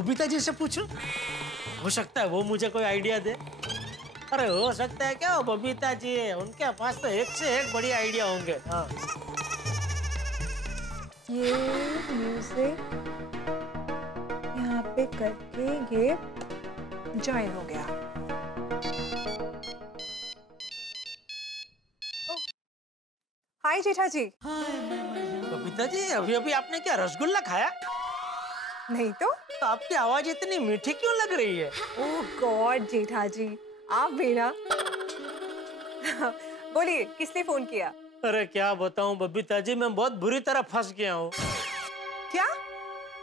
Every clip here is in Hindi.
बबीता जी से पूछूं? हो सकता है वो मुझे कोई आइडिया दे। अरे हो सकता है क्या, वो बबीता जी है, उनके पास तो एक से एक बढ़िया आइडिया होंगे। हाँ, ये म्यूजिक यहाँ पे करके ये ज्वाइन हो गया। हाय जेठा जी। बबीता जी अभी अभी आपने क्या रसगुल्ला खाया? नहीं तो आपकी आवाज इतनी मीठी क्यों लग रही है? ओह गॉड जेठा जी, आप भी ना। बोलिए किसने फोन किया? अरे क्या बताऊं बबीता जी, मैं बहुत बुरी तरह फंस गया हूँ। क्या?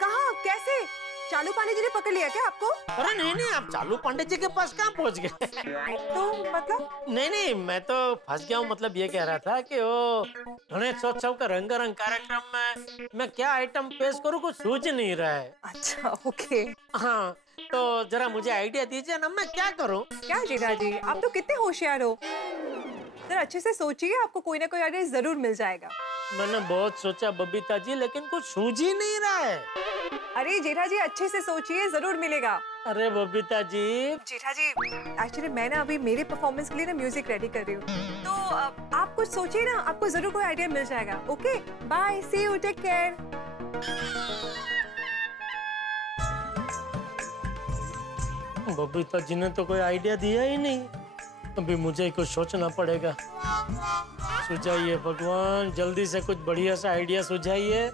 कहाँ? कैसे? चालू पांडे जी ने पकड़ लिया क्या आपको? अरे नहीं नहीं, आप चालू पांडे जी के पास कहाँ पहुँच गए? तो मतलब? नहीं नहीं, मैं तो फंस गया हूँ। मतलब ये कह रहा था कि वो गणेशोत्सव का रंगारंग कार्यक्रम में मैं क्या आइटम पेश करूँ, कुछ सूझ नहीं रहा है। अच्छा ओके। हाँ, तो जरा मुझे आइडिया दीजिए ना, मैं क्या करूँ? क्या जेठा जी, आप तो कितने होशियार हो। जरा अच्छे से सोचिए, आपको कोई ना कोई आइडिया जरूर मिल जाएगा। मैंने बहुत सोचा बबीता जी, लेकिन कुछ सूझ ही नहीं रहा है। अरे जेठा जी अच्छे से सोचिए, जरूर मिलेगा। अरे बबीता जी। जेठा जी एक्चुअली मैं ना अभी मेरे परफॉर्मेंस के लिए ना म्यूजिक रेडी कर रही हूँ, तो आप कुछ सोचिए ना, आपको जरूर कोई आइडिया मिल जाएगा। Okay bye, see you, take care. Babita ji ने तो कोई आइडिया दिया ही नहीं, अभी मुझे कुछ सोचना पड़ेगा। सुझाइए भगवान, जल्दी से कुछ बढ़िया सा आइडिया सुझाइए,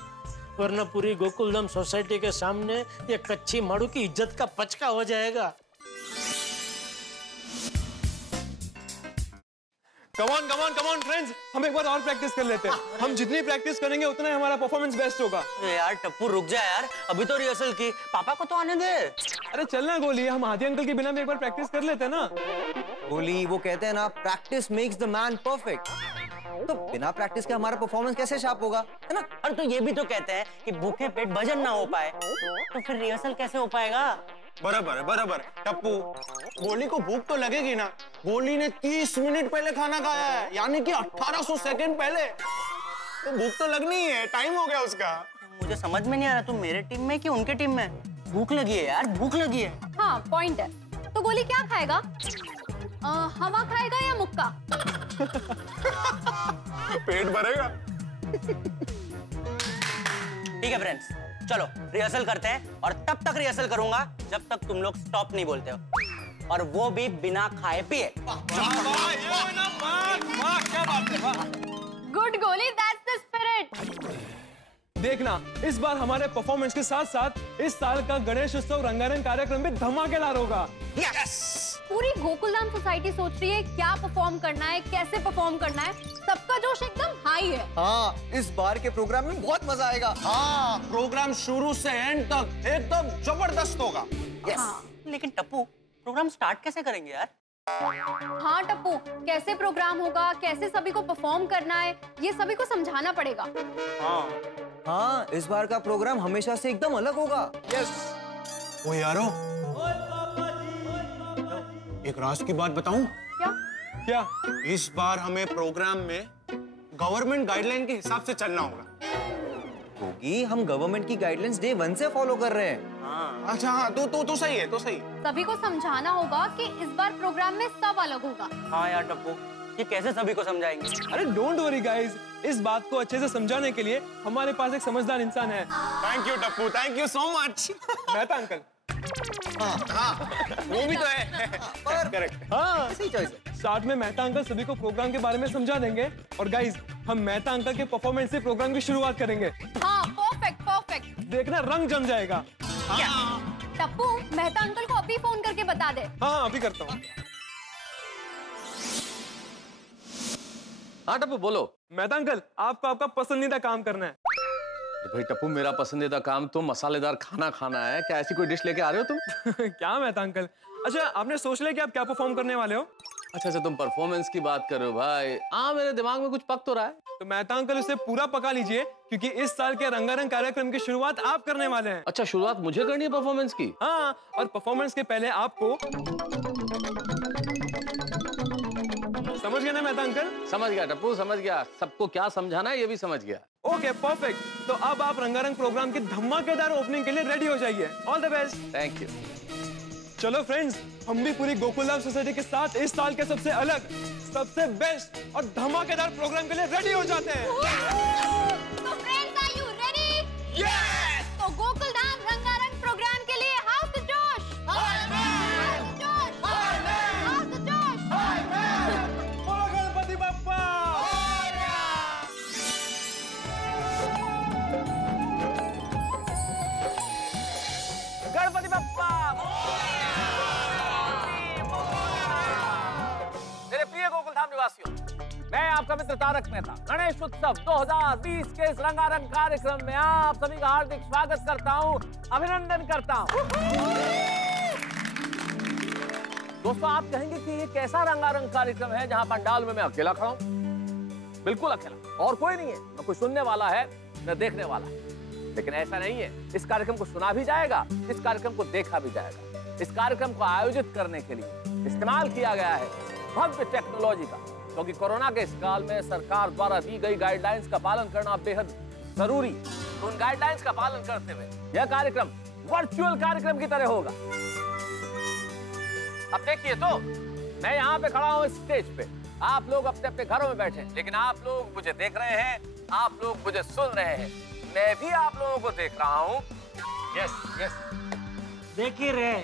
वरना पूरी गोकुलधाम सोसाइटी के सामने ये कच्ची माड़ू की इज्जत का पचका हो जाएगा। कमॉन कमॉन कमॉन फ्रेंड्स, हम एक बार और प्रैक्टिस कर लेते हैं। हम जितनी प्रैक्टिस करेंगे उतना ही हमारा परफॉर्मेंस बेस्ट होगा। यार टप्पू रुक जा यार, अभी तो रिहर्सल की, पापा को तो आने दे। अरे चलना गोली, हम हाथी अंकल के बिना भी एक बार प्रैक्टिस कर लेते हैं ना। गोली, वो कहते हैं ना, practice makes the man perfect. तो बिना प्रैक्टिस के हमारा परफॉर्मेंस कैसे शार्प होगा, है ना? और तो ये भी तो कहते हैं कि भूखे पेट भजन ना हो पाए, तो फिर रिहर्सल कैसे हो पाएगा? बराबर है बराबर। टप्पू, गोली को भूख तो लगेगी ना। गोली ने 30 मिनट पहले खाना खाया है, यानी कि 1800 सेकंड पहले, तो भूख तो लगनी ही है, टाइम हो गया उसका। मुझे समझ में नहीं आ रहा, तुम मेरे टीम में कि उनके टीम में? भूख लगी है यार, भूख लगी है। हाँ पॉइंट है। तो गोली क्या खाएगा? हवा खाएगा या मुक्का? पेट भरेगा। ठीक है फ्रेंड्स, चलो रिहर्सल करते हैं, और तब तक रिहर्सल करूंगा जब तक तुम लोग स्टॉप नहीं बोलते हो, और वो भी बिना खाए पिए। गुड गोली, दैट्स द स्पिरिट। देखना, इस बार हमारे परफॉर्मेंस के साथ साथ इस साल का गणेश उत्सव रंगारंग कार्यक्रम भी धमाकेदार होगा। पूरी गोकुलधाम सोसाइटी सोच रही है क्या परफॉर्म करना है, कैसे परफॉर्म करना है, सबका जोश एकदम हाई है। हाँ, इस बार के प्रोग्राम में बहुत मजा आएगा। हाँ, प्रोग्राम शुरू से एंड तक एकदम जबरदस्त होगा। हाँ, लेकिन टप्पू, प्रोग्राम स्टार्ट कैसे करेंगे यार? हाँ टप्पू, कैसे प्रोग्राम होगा, कैसे सभी को परफॉर्म करना है, ये सभी को समझाना पड़ेगा। हाँ, इस बार का प्रोग्राम हमेशा से एकदम अलग होगा। यस। ओ यारो, एक राज की बात बताऊं? क्या? क्या? इस बार हमें प्रोग्राम में गवर्नमेंट गाइडलाइन के हिसाब से चलना होगा। क्योंकि हम गवर्नमेंट की गाइडलाइंस डे 1 से फॉलो कर रहे हैं। अच्छा हाँ, तो सही है, तो सही। सभी को समझाना होगा कि इस बार प्रोग्राम में सब अलग होगा। हाँ यार टप्पू, ये कैसे सभी को समझाएंगे? अरे डोंट वरी गाइस, इस बात को अच्छे से समझाने के लिए हमारे पास एक समझदार इंसान है। Thank you Tappu, thank you so much. Mehta uncle. हाँ, वो भी तो है। करेक्ट। हाँ, सही चॉइस है। स्टार्ट में मेहता अंकल सभी को प्रोग्राम के बारे में समझा देंगे, और गाइस हम मेहता अंकल के परफॉर्मेंस से प्रोग्राम की शुरुआत करेंगे। हाँ परफेक्ट परफेक्ट। देखना रंग जम जाएगा। टप्पू, मेहता अंकल को अभी फोन करके बता दे। हाँ अभी करता हूँ। हाँ टप्पू बोलो। मेहता अंकल, आपको आपका पसंदीदा काम करना है। भाई टप्पू, मेरा पसंदीदा काम तो मसालेदार खाना खाना है। क्या ऐसी कोई डिश लेके आ रहे हो तुम? क्या मेहता अंकल? अच्छा, आपने सोच लिया कि आप क्या परफॉर्म करने वाले हो? अच्छा, तुम परफॉर्मेंस की बात कर रहे हो भाई। हाँ, मेरे दिमाग में कुछ पक तो रहा है। तो मेहता अंकल उसे पूरा पका लीजिए, क्योंकि इस साल के रंगारंग कार्यक्रम की शुरुआत आप करने वाले हैं। अच्छा, शुरुआत मुझे करनी है परफॉर्मेंस की? हाँ, और परफॉर्मेंस के पहले आपको समझ गए ना मेहता अंकल? समझ गया टप्पू, समझ गया। सबको क्या समझाना है ये भी समझ गया। Okay perfect. तो अब आप रंगारंग प्रोग्राम की धमाकेदार ओपनिंग के लिए रेडी हो जाइए। All the best. Thank you. चलो फ्रेंड्स, हम भी पूरी गोकुलधाम सोसाइटी के साथ इस साल के सबसे अलग, सबसे बेस्ट और धमाकेदार प्रोग्राम के लिए रेडी हो जाते हैं। तो friends, are you ready? Yes! तो गोकुलधाम रंगारंग प्रोग्राम के लिए how's the josh! How's the josh! How's the josh! बोलो गणपति बप्पा! गणपति बप्पा! मेरे प्रिय गोकुलधाम निवासियों, मैं आपका मित्र तारक मेहता गणेश उत्सव 2020 के इस रंगारंग कार्यक्रम में आप सभी का हार्दिक स्वागत करता हूं, अभिनंदन करता हूं। दोस्तों, आप कहेंगे कि ये कैसा रंगारंग कार्यक्रम है जहां पंडाल में मैं अकेला खड़ा हूं? बिल्कुल अकेला, और कोई नहीं है। न कोई सुनने वाला है, न देखने वाला है। लेकिन ऐसा नहीं है। इस कार्यक्रम को सुना भी जाएगा, इस कार्यक्रम को देखा भी जाएगा। इस कार्यक्रम को आयोजित करने के लिए इस्तेमाल किया गया है भव्य टेक्नोलॉजी का, क्योंकि कोरोना के इस काल में सरकार द्वारा दी गई गाइडलाइंस का पालन करना बेहद जरूरी। तो उन गाइडलाइंस का पालन करते हुए यह कार्यक्रम वर्चुअल कार्यक्रम की तरह होगा। अब देखिए, तो मैं यहाँ पे खड़ा हूँ स्टेज पे, आप लोग अपने अपने घरों में बैठे, लेकिन आप लोग मुझे देख रहे हैं, आप लोग मुझे सुन रहे हैं, मैं भी आप लोगों को देख रहा हूँ। यस यस, देख ही रहे।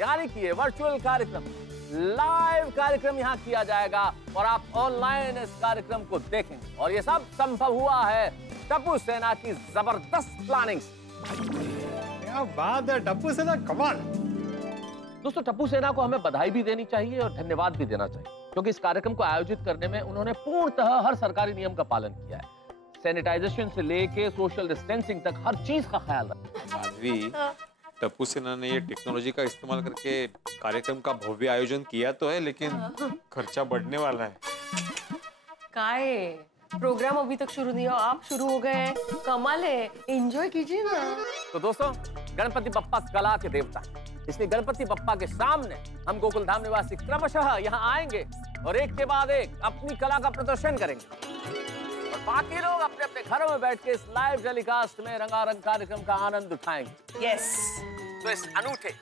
यानी कि ये वर्चुअल कार्यक्रम, लाइव कार्यक्रम यहाँ किया जाएगा और आप ऑनलाइन इस कार्यक्रम को देखेंगे। और ये सब संभव हुआ है टप्पू सेना की जबरदस्त प्लानिंग से। क्या बात है, टप्पू सेना कमाल। दोस्तों, टप्पू सेना को हमें बधाई भी देनी चाहिए और धन्यवाद भी देना चाहिए, क्योंकि इस कार्यक्रम को आयोजित करने में उन्होंने पूर्णतः हर सरकारी नियम का पालन किया है। सैनिटाइजेशन से लेके सोशल डिस्टेंसिंग तक हर चीज का ख्याल रखा। माधवी, टप्पू सेना ने ये टेक्नोलॉजी का इस्तेमाल करके कार्यक्रम का भव्य आयोजन किया तो है, लेकिन खर्चा बढ़ने वाला है। काहे प्रोग्राम अभी तक शुरू नहीं हुआ, आप शुरू हो गए। कमाल है, एंजॉय कीजिए ना। तो दोस्तों, गणपति बप्पा कला के देवता हैं, इसलिए गणपति बप्पा के सामने हम गोकुलधाम निवासी क्रमशः यहाँ आएंगे और एक के बाद एक अपनी कला का प्रदर्शन करेंगे। और बाकी लोग अपने अपने घरों में बैठ के इस लाइव टेलीकास्ट में रंगारंग कार्यक्रम का आनंद उठाएंगे। यस। तो इस अनूठे,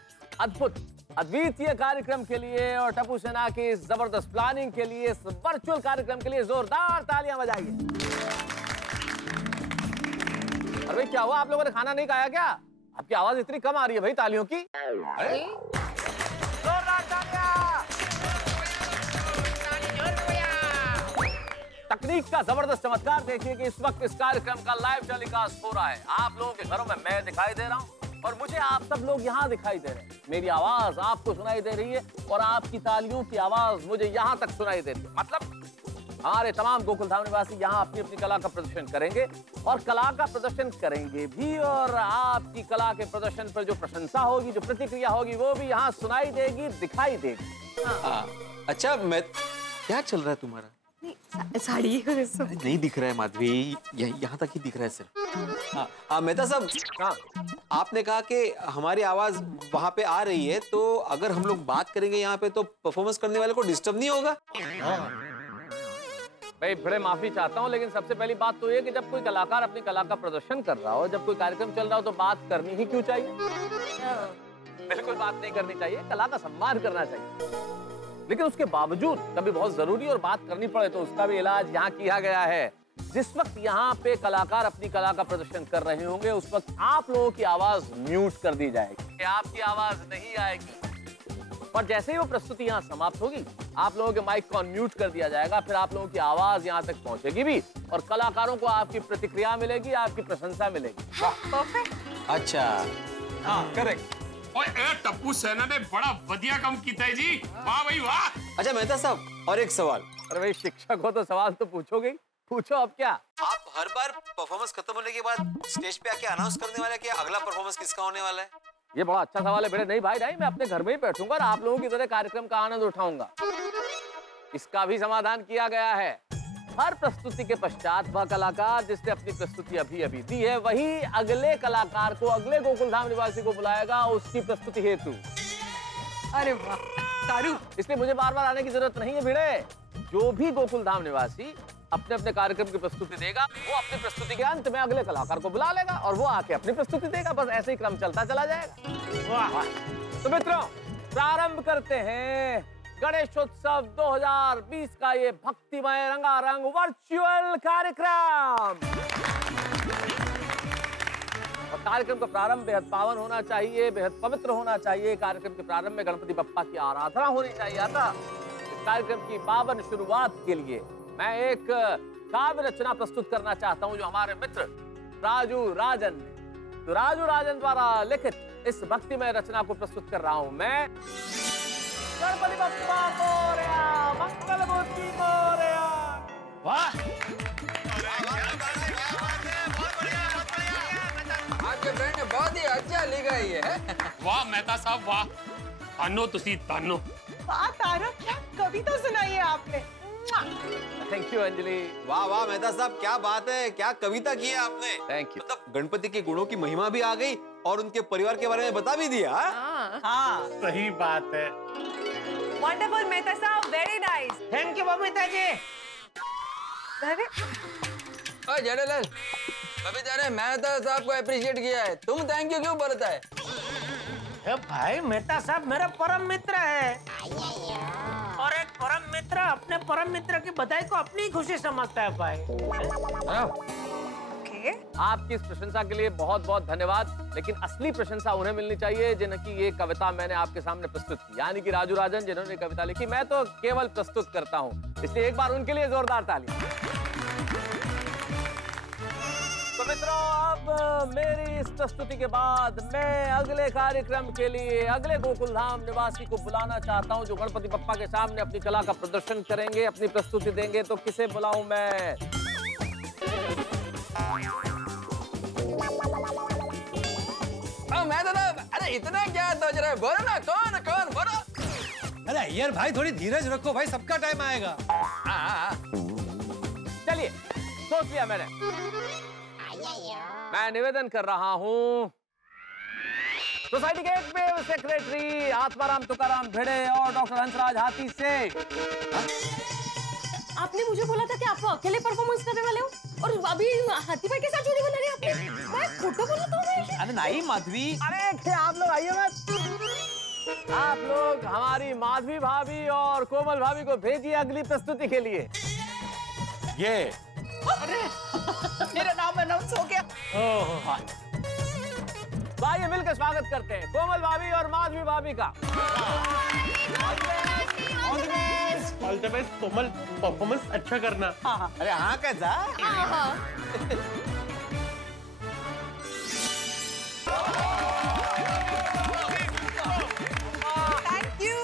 अद्भुत, अद्वितीय कार्यक्रम के लिए और टप्पू सेना की इस जबरदस्त प्लानिंग के लिए, इस वर्चुअल कार्यक्रम के लिए जोरदार तालियां बजाइए। अरे भाई, क्या हुआ? आप लोगों ने खाना नहीं खाया क्या? आपकी आवाज इतनी कम आ रही है भाई तालियों की। अरे जोरदार तालियां। तकनीक का जबरदस्त चमत्कार देखिए कि इस वक्त इस कार्यक्रम का लाइव टेलीकास्ट हो रहा है। आप लोगों के घरों में मैं दिखाई दे रहा हूँ और मुझे आप सब लोग यहाँ दिखाई दे रहे हैं। मेरी आवाज आपको सुनाई दे रही है और आपकी तालियों की आवाज मुझे यहाँ तक सुनाई दे रही है। मतलब हमारे तमाम गोकुलधाम निवासी यहाँ अपनी अपनी कला का प्रदर्शन करेंगे और कला का प्रदर्शन करेंगे भी, और आपकी कला के प्रदर्शन पर जो प्रशंसा होगी, जो प्रतिक्रिया होगी, वो भी यहाँ सुनाई देगी, दिखाई देगी। अच्छा, मैं क्या चल रहा है तुम्हारा? साड़ी नहीं दिख रहा है माधवी, यहाँ तक ही दिख रहा है सिर्फ। मेहता साहब, आपने कहा कि हमारी आवाज वहाँ पे आ रही है, तो अगर हम लोग बात करेंगे यहाँ पे तो परफॉर्मेंस करने वाले को डिस्टर्ब नहीं होगा? भाई बड़े माफी चाहता हूँ, लेकिन सबसे पहली बात तो ये कि जब कोई कलाकार अपनी कला का प्रदर्शन कर रहा हो, जब कोई कार्यक्रम चल रहा हो, तो बात करनी ही क्यों चाहिए? बिल्कुल बात नहीं करनी चाहिए, कला का सम्मान करना चाहिए। लेकिन उसके बावजूद कभी बहुत जरूरी और बात करनी पड़े तो उसका भी इलाज यहाँ किया गया है। जिस वक्त यहाँ पे कलाकार अपनी कला का प्रदर्शन कर रहे होंगे, उस वक्त आप लोगों की आवाज म्यूट कर दी जाएगी, आपकी आवाज नहीं आएगी। और जैसे ही वो प्रस्तुति यहाँ समाप्त होगी, आप लोगों के माइक को अनम्यूट कर दिया जाएगा, फिर आप लोगों की आवाज यहाँ तक पहुंचेगी भी और कलाकारों को आपकी प्रतिक्रिया मिलेगी, आपकी प्रशंसा मिलेगी। परफेक्ट। अच्छा, हाँ करेक्ट। और टप्पू सेना ने बड़ा बढ़िया काम किया है जी, वाह भाई वाह। अच्छा मेहता साहब, और एक सवाल। अरे भाई, शिक्षक हो तो सवाल तो पूछोगे, पूछो अब क्या। आप हर बार परफॉर्मेंस खत्म होने के बाद स्टेज पे आके अनाउंस करने वाले कि अगला परफॉर्मेंस किसका होने वाला है? ये बड़ा अच्छा सवाल है बेटे। नहीं भाई, नहीं, मैं अपने घर में ही बैठूंगा और आप लोगों की तरह कार्यक्रम का आनंद उठाऊंगा। इसका भी समाधान किया गया है। हर प्रस्तुति के पश्चात वह कलाकार जिसने अपनी प्रस्तुति अभी अभी दी है, वही अगले कलाकार को, अगले गोकुलधाम निवासी को बुलाएगा उसकी प्रस्तुति हेतु। अरे वाह, दारू। इसलिए मुझे बार बार आने की जरूरत नहीं है भिड़े। जो भी गोकुल धाम निवासी अपने अपने कार्यक्रम की प्रस्तुति देगा, वो अपनी प्रस्तुति के अंत में अगले कलाकार को बुला लेगा और वो आके अपनी प्रस्तुति देगा। बस ऐसे ही क्रम चलता चला जाएगा। वाह। तो मित्रों, प्रारंभ करते हैं गणेशोत्सव 2020 का ये भक्तिमय रंगारंग वर्चुअल कार्यक्रम। और कार्यक्रम का प्रारंभ बेहद पावन होना चाहिए, बेहद पवित्र होना चाहिए। कार्यक्रम के प्रारंभ में गणपति बप्पा की आराधना होनी चाहिए। अतः इस कार्यक्रम की पावन शुरुआत के लिए मैं एक काव्य रचना प्रस्तुत करना चाहता हूं जो हमारे मित्र राजू राजन ने, तो राजू राजन द्वारा लिखित इस भक्तिमय रचना को प्रस्तुत कर रहा हूं मैं। गणपति बप्पा मोरया, मंगल मूर्ति मोरया। वाह, आपके फ्रेंड ने बहुत ही अच्छा लिखा है ये। वाह मेहता साहब वाह, तानो तुसी तानो। वाह तारा, क्या कविता सुनाई है आपने। Thank you Anjali. वाह वाह मेहता साहब, क्या बात है, क्या कविता की है आपने। Thank you. मतलब गणपति के गुणों की महिमा भी आ गई और उनके परिवार के बारे में बता भी दिया। हाँ, सही बात है। वंडरफुल मेहता साहब, very nice. Thank you Babita ji. अरे ओ जेठालाल, बबीता ने मेहता साहब को अप्रिशिएट किया है, तुम थैंक यू क्यों बोलता है? भाई मेहता साहब मेरा परम मित्र है और एक परम मित्र अपने परम मित्र की बधाई को अपनी खुशी समझता है भाई। आपकी इस प्रशंसा के लिए बहुत बहुत धन्यवाद, लेकिन असली प्रशंसा उन्हें मिलनी चाहिए जिनकी ये कविता मैंने आपके सामने प्रस्तुत की, यानी कि राजू राजन जिन्होंने कविता लिखी। मैं तो केवल प्रस्तुत करता हूँ, इसलिए एक बार उनके लिए जोरदार ताली। तो मित्रों, अब मेरी इस प्रस्तुति के बाद मैं अगले कार्यक्रम के लिए अगले गोकुल धाम निवासी को बुलाना चाहता हूं जो गणपति बप्पा के सामने अपनी कला का प्रदर्शन करेंगे, अपनी प्रस्तुति देंगे। तो किसे बुलाऊं मैं? मैं तो अरे इतना क्या सोच रहे, बोलो ना, कौन कौन बोलो। अरे यार भाई, थोड़ी धीरज रखो भाई, सबका टाइम आएगा। चलिए, सोच लिया मैंने। मैं निवेदन कर रहा हूँ सोसाइटी के एक सेक्रेटरी आत्माराम तुकाराम भिड़े और डॉक्टर हंसराज हाथी से। आपने मुझे बोला था कि आप अकेले परफॉर्मेंस करने वाले हो और अभी हाथी भाई के साथ जोड़ी बना रही है आपने। मैं खोटा बोला था मैं? अरे नहीं माधवी। अरे आप लोग आइए मत। आप लोग हमारी माधवी भाभी और कोमल भाभी को भेजिए अगली प्रस्तुति के लिए। ये अरे मेरा नाम अनाउंस हो गया। तो आइए मिलकर स्वागत करते हैं कोमल भाभी और माधवी भाभी का। All the best Komal, performance अच्छा करना। अरे हाँ कैसा। थैंक यू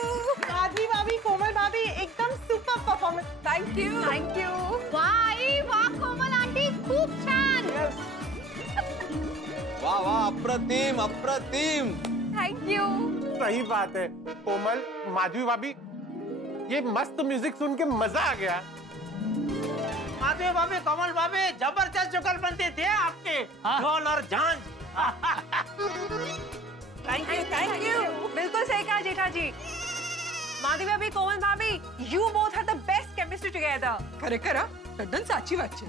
माधवी भाभी, कोमल भाभी, एकदम super performance. Thank you, thank you. वाह कोमल आंटी, खूप छान। वाह वाह, अप्रतिम अप्रतिम। Thank you. सही बात है कोमल, माधवी भाभी, ये मस्त म्यूजिक सुन के मजा आ गया। माधवी भाभी, कोमल भाभी, जबरदस्त जुगलबंदी थे आपके, ढोल और झांझ। Thank you. बिल्कुल सही कहा जेठा जी। माधवी भाभी, कोमल भाभी, you both have the best chemistry together. खरेखर तद्दन साची बात है।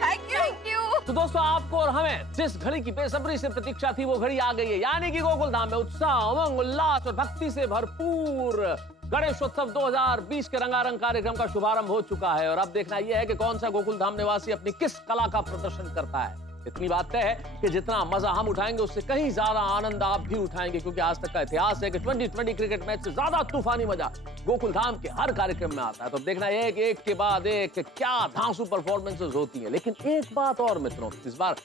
Thank you. तो दोस्तों, आपको और हमें जिस घड़ी की बेसब्री से प्रतीक्षा थी वो घड़ी आ गई है, यानी कि गोकुल धाम में उत्साह, उमंग, उल्लास और भक्ति से भरपूर गणेशोत्सव 2020 के रंगारंग कार्यक्रम का शुभारंभ हो चुका है। और अब देखना यह है कि कौन सा गोकुल धाम निवासी अपनी किस कला का प्रदर्शन करता है। इतनी बात तय है कि जितना मजा हम उठाएंगे उससे कहीं ज्यादा आनंद आप भी उठाएंगे, क्योंकि आज तक का इतिहास है कि 2020 क्रिकेट मैच से ज्यादा तूफानी मजा गोकुल धाम के हर कार्यक्रम में आता है। तो देखना यह है कि एक के बाद एक क्या धांसू परफॉर्मेंसेस होती हैं। लेकिन एक बात और मित्रों, इस बार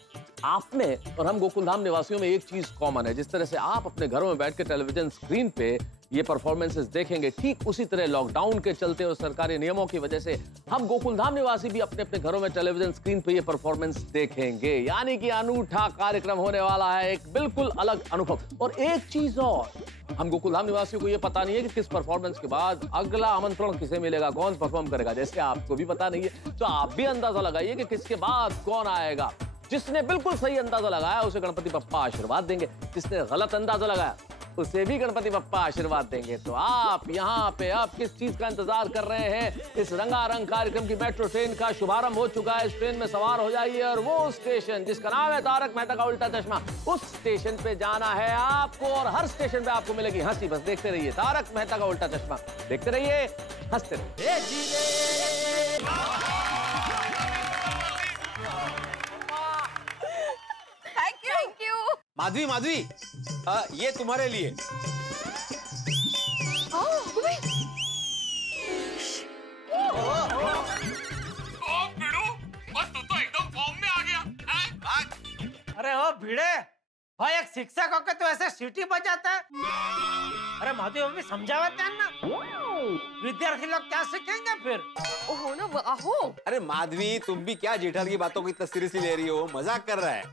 आप में और हम गोकुल धाम निवासियों में एक चीज कॉमन है। जिस तरह से आप अपने घरों में बैठ के टेलीविजन स्क्रीन पे ये परफॉर्मेंसेस देखेंगे, ठीक उसी तरह लॉकडाउन के चलते और सरकारी नियमों की वजह से हम गोकुल धाम निवासी भी अपने अपने घरों में टेलीविजन स्क्रीन पे ये परफॉर्मेंस देखेंगे। यानी कि अनूठा कार्यक्रम होने वाला है, एक बिल्कुल अलग अनुभव। और एक चीज और, हम गोकुल धाम निवासियों को ये पता नहीं है कि किस परफॉर्मेंस के बाद अगला आमंत्रण किसे मिलेगा, कौन परफॉर्म करेगा। जैसे आपको भी पता नहीं है, तो आप भी अंदाजा लगाइए कि किसके बाद कौन आएगा। जिसने बिल्कुल सही अंदाजा लगाया उसे गणपति बप्पा आशीर्वाद देंगे, जिसने गलत अंदाजा लगाया उसे भी गणपति बप्पा आशीर्वाद देंगे। तो आप यहाँ पे अब किस चीज का इंतजार कर रहे हैं? इस रंगारंग कार्यक्रम की मेट्रो ट्रेन का शुभारंभ हो चुका है। इस ट्रेन में सवार हो जाइए और वो स्टेशन जिसका नाम है तारक मेहता का उल्टा चश्मा, उस स्टेशन पे जाना है आपको और हर स्टेशन पे आपको मिलेगी हंसी। बस देखते रहिए तारक मेहता का उल्टा चश्मा, देखते रहिए, हंसते रहिए। Thank you. माधवी माधवी, ये तुम्हारे लिए। बस तू तो एकदम फॉर्म में आ गया। अरे ओ भिड़े भाई, एक शिक्षक होकर तू ऐसे सीटी बजाता है? अरे माधवी अभी समझावते हैं ना, विद्यार्थी लोग क्या सीखेंगे फिर? ओहो ना आहो। अरे माधवी, तुम भी क्या जेठाल की बातों को इतना सीरियसली ले रही हो? मजाक कर रहा है।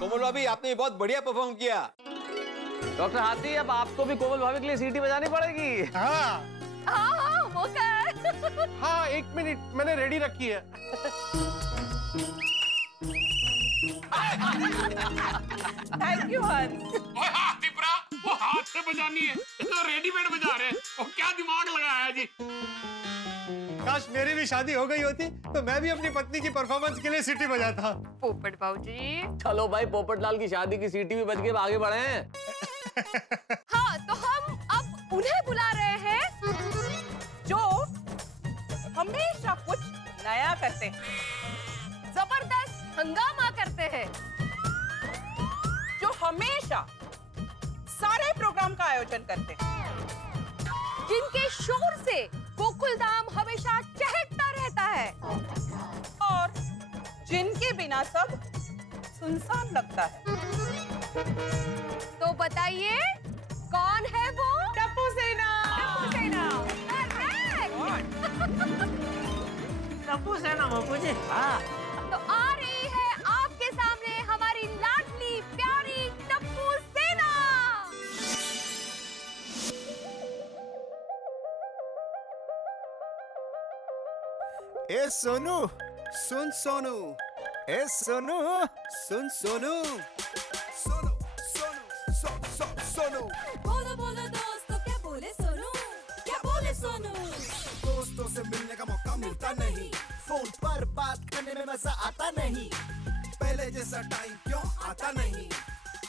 कोमल भाभी, आपने बहुत बढ़िया परफॉर्म किया। डॉक्टर हाथी, अब आपको भी कोमल भाभी के लिए सीटी बजानी पड़ेगी। हाँ वो क्या है? हाँ, 1 मिनट, मैंने रेडी रखी है। थैंक यू हंस। दीपरा, वो हाथ से बजानी है, तो रेडीमेड बजा रहे हैं। वो क्या दिमाग लगाया है जी। काश मेरी भी शादी हो गई होती तो मैं भी अपनी पत्नी की परफॉर्मेंस के लिए सीटी बजाता। पोपट बाबूजी। चलो भाई, पोपटलाल की शादी की सीटी भी बज के आगे बढ़े हैं। हाँ, तो हम अब उन्हें बुला रहे हैं जो हमेशा कुछ नया करते हैं, जबरदस्त हंगामा करते हैं, जो हमेशा सारे प्रोग्राम का आयोजन करते हैं, जिनके शोर से गोकुलधाम हमेशा चहकता रहता है और जिनके बिना सब सुनसान लगता है। तो बताइए कौन है वो? टप्पू सेना। टप्पू सेना। टप्पू सेना बापू जी। हाँ। तो आ रही है आपके सामने हमारी लाडली प्यारी टप्पू सेना। ए सोनू सुन सोनू, ए सोनू सुन सोनू, सोनू सोनू सोनू। बोलो बोलो दोस्तों, क्या बोले सोनू, क्या बोले सोनू। दोस्तों से मिलने का मौका मिलता नहीं, फोन पर बात करने में मजा आता नहीं, पहले जैसा टाइम क्यों आता नहीं,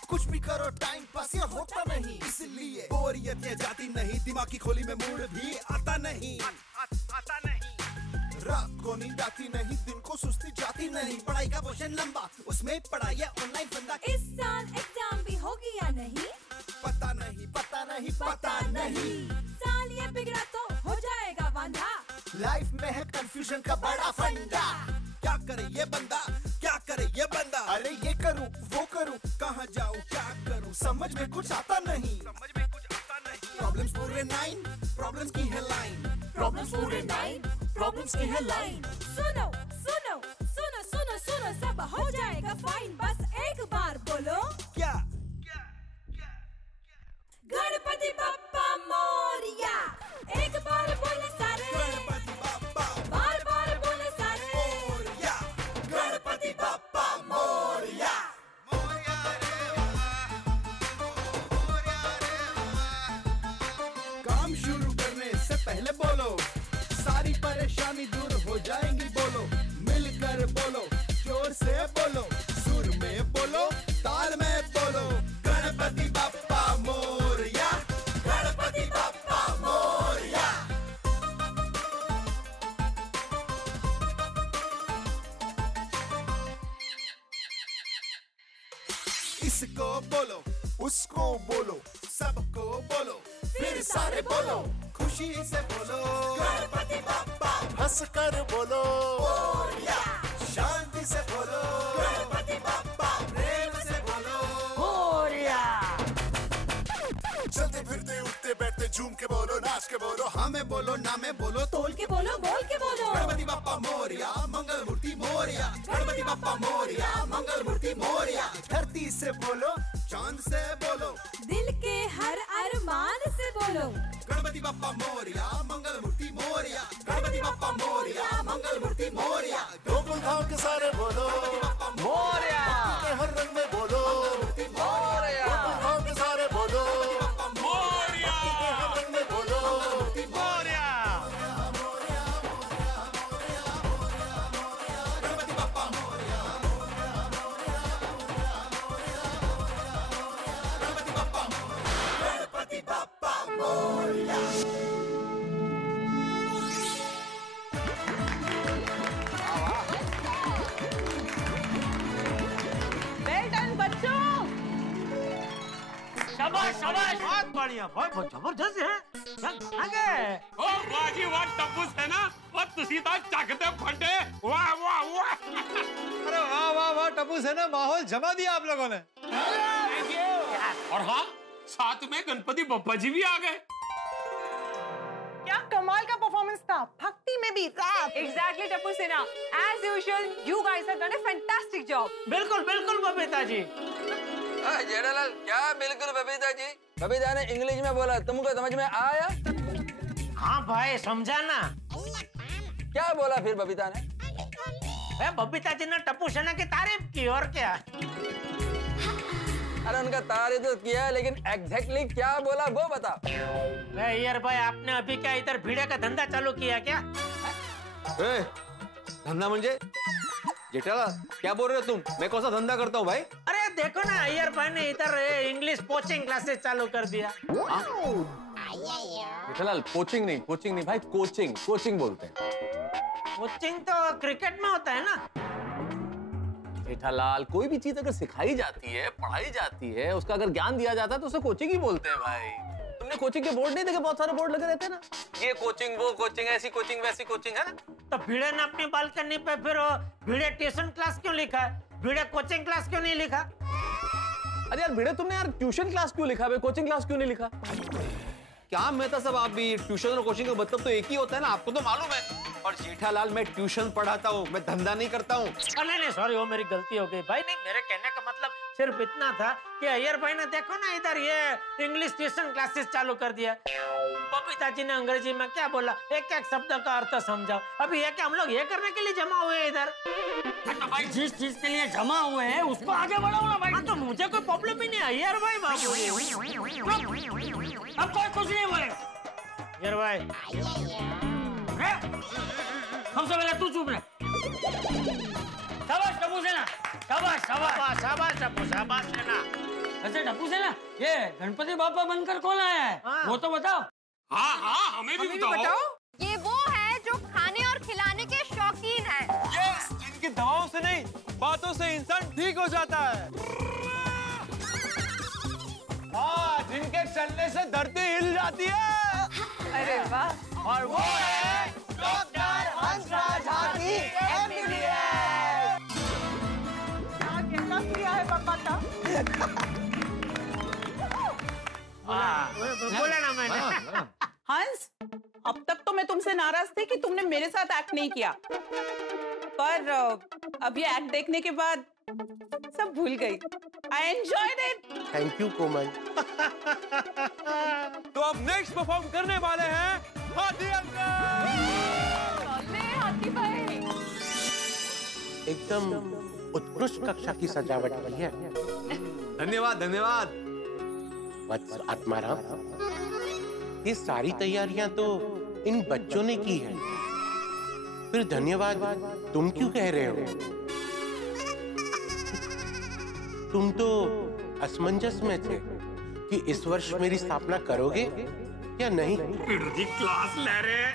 कुछ भी करो टाइम पास ये होता नहीं, इसलिए बोरियत ये जाती नहीं, दिमाग की खोली में मूड भी आता नहीं, आता नहीं। रात को नींद आती नहीं, दिन को सुस्ती जाती नहीं, पढ़ाई का पोर्शन लंबा, उसमें पढ़ाई है ऑनलाइन फंदा। इस साल एग्जाम भी होगी या नहीं, पता नहीं पता नहीं पता नहीं, साल ये बिगड़ा तो हो जाएगा वांधा, लाइफ में है कंफ्यूजन का बड़ा फंडा, क्या करे ये बंदा, क्या करे ये बंदा, अरे ये करूं वो करूं, कहाँ जाऊं क्या करूं, समझ में कुछ आता नहीं, प्रॉब्लम्स पूरे 9, प्रॉब्लम्स की है लाइन, प्रॉब्लम्स पूरे 9, प्रॉब्लम्स की है लाइन। सुनो सुनो सुनो सुनो सुनो, सब हो जाएगा फाइन, बस एक बार बोलो क्या, गणपति बप्पा मोरिया, एक बार बोले सारे, गणपति बप्पा, बार बार बोले सारे, मोरिया, गणपति बप्पा मोरिया। काम शुरू करने से पहले बोलो, सारी परेशानी दूर हो जाएंगी, बोलो मिलकर बोलो, जोर से बोलो, सुर में बोलो, ताल में बोलो, गणपति बप्पा मोरिया, गणपति बप्पा मोरिया। इसको बोलो, उसको बोलो, सबको बोलो, फिर सारे बोलो, खुशी से बोलो गणपति बप्पा, हंस कर बोलो मोरिया, शांति से बोलो गणपति बप्पा, प्रेम से बोलो मोरिया। चलते फिरते उठते बैठते झूम के बोलो, नाच के बोलो, हमें बोलो ना में बोलो, तोल के बोलो, बोल के बोलो, गणपति बप्पा मोरिया, मंगल मूर्ति मोरिया, गणपति बप्पा मोरिया, मंगल मूर्ति मोरिया। धरती से बोलो, चांद से बोलो, दिल के हर अरमान से बोलो, गणपति बप्पा मोरिया, मंगल मूर्ति मोरिया, गणपति बप्पा मोरिया, मंगल मूर्ति मोरिया। गोकुल धाम के सारे बोलो मोरिया, हर रंग में बोलो तालियां भाई बहुत जबरदस्त है। क्या गाना गए? ओ वाह जी वाह टप्पू सेना, वो तुसी तो चकते फटे, वाह वाह वाह। अरे वाह वाह वाह टप्पू सेना, माहौल जमा दिया आप लोगों ने। और हाँ, साथ में गणपति बप्पा जी भी आ गए। क्या कमाल का परफॉर्मेंस था, भक्ति में भी रैप। Exactly, टप्पू सेना। As usual, you guys have done a fantastic job. बिल्कुल बिल्कुल बबीता जी। जेठालाल क्या बिल्कुल बबीता जी? बबीता ने इंग्लिश में बोला, तुमको समझ में आया? हाँ भाई समझा ना। क्या बोला फिर बबीता ने? बबीता जी ने टप्पू सेना की तारीफ की और क्या। अरे उनका तारीफ तो किया, लेकिन एग्जैक्टली क्या बोला वो बता। यार भाई आपने अभी क्या इधर भिड़े का धंधा चालू किया क्या? धंधा मुझे जेठालाल क्या बोल रहे हो तुम? मैं कौन सा धंधा करता हूँ भाई? अरे देखो ना अय्यर भाई ने इधर इंग्लिश कोचिंग क्लासेस चालू कर दिया। जेठालाल कोचिंग नहीं भाई, कोचिंग बोलते हैं। कोचिंग तो क्रिकेट में होता है ना। जेठालाल कोई भी चीज अगर सिखाई जाती है, पढ़ाई जाती है, उसका अगर ज्ञान दिया जाता है तो उसे कोचिंग ही बोलते हैं भाई। तुमने कोचिंग के बोर्ड नहीं देखे? बहुत सारे बोर्ड लगे रहते हैं ना, ये कोचिंग वो कोचिंग, ऐसी कोचिंग वैसी कोचिंग, है ना। तो भिड़े ने अपनी बालकनी पे फिर भिड़े ट्यूशन क्लास क्यों लिखा है, भिड़े कोचिंग क्लास क्यों नहीं लिखा? अरे यार भिड़े तुमने यार ट्यूशन क्लास क्यों लिखा है, कोचिंग क्लास क्यों नहीं लिखा? क्या मेहता साहब, आप भी ट्यूशन और कोचिंग का मतलब तो एक ही होता है ना, आपको तो मालूम है। और जेठालाल मैं ट्यूशन पढ़ाता हूँ, मैं धंधा नहीं करता हूँ। नहीं सॉरी, वो मेरी गलती हो गई भाई। नहीं मेरे कहने का मतलब सिर्फ इतना था कि अय्यर भाई ने देखो ना इधर ये इंग्लिश ट्यूशन क्लासेस चालू कर दिया। बबीता जी ने अंग्रेजी में क्या बोला, एक एक शब्द का अर्थ समझाओ। अभी ये क्या हम लोग ये करने के लिए जमा हुए हैं इधर? तो भाई जिस चीज के लिए जमा हुए हैं उसको आगे बढ़ाओ ना भाई। तो मुझे कोई प्रॉब्लम ही नहीं है यार भाई। बाबू अब कोई कुछ नहीं बोलेगा यार भाई। सबसे पहले तू चुप रह। शाबाश टप्पू सेना, शाबाश शाबाश शाबाश टप्पू, शाबाश सेना। वैसे टप्पू सेना, ये गणपति बापा बनकर कौन आया है? वो तो बताओ। हाँ हाँ हमें भी बताओ। ये वो है जो खाने और खिलाने के शौकीन है। यस, जिनकी दवाओं से नहीं बातों से इंसान ठीक हो जाता है। हाँ, जिनके चलने से धरती हिल जाती है। अरे वाह। और वो है डॉक्टर हंसराज हाथी MBBS। क्या किया है पापा का? बोला ना मैंने। हंस, अब तक तो मैं तुमसे नाराज थी कि तुमने मेरे साथ एक्ट नहीं किया, पर अब ये एक्ट देखने के बाद सब भूल गई। I enjoyed it. Thank you Komal. तो अब नेक्स्ट परफॉर्म करने वाले हैं हाथी अंकल। हाथी भाई एकदम उत्कृष्ट कक्षा की सजावट की है। धन्यवाद धन्यवाद। वत्स आत्माराम, ये सारी तैयारियां तो इन बच्चों ने की है, फिर धन्यवाद तुम क्यों कह रहे हो? तुम तो असमंजस में थे कि इस वर्ष मेरी स्थापना करोगे या नहीं। क्लास ले रहे।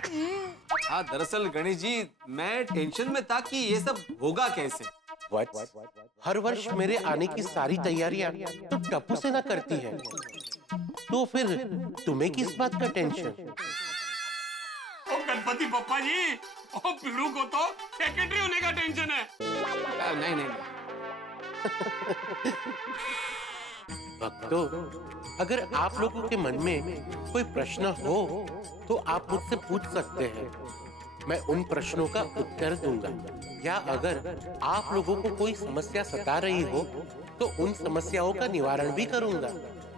हाँ दरअसल गणेश जी मैं टेंशन में था कि ये सब होगा कैसे। वत्स, हर वर्ष मेरे आने की सारी तैयारियां तो टप्पू सेना करती है, तो फिर तुम्हें किस बात का टेंशन? ओ गणपति बप्पा जी, ओ पीड़ू को तो सेक्रेटरी होने का टेंशन है। नहीं भक्तों, अगर आप लोगों के मन में कोई प्रश्न हो तो आप मुझसे पूछ सकते हैं, मैं उन प्रश्नों का उत्तर दूंगा। या अगर आप लोगों को कोई समस्या सता रही हो तो उन समस्याओं का निवारण भी करूंगा।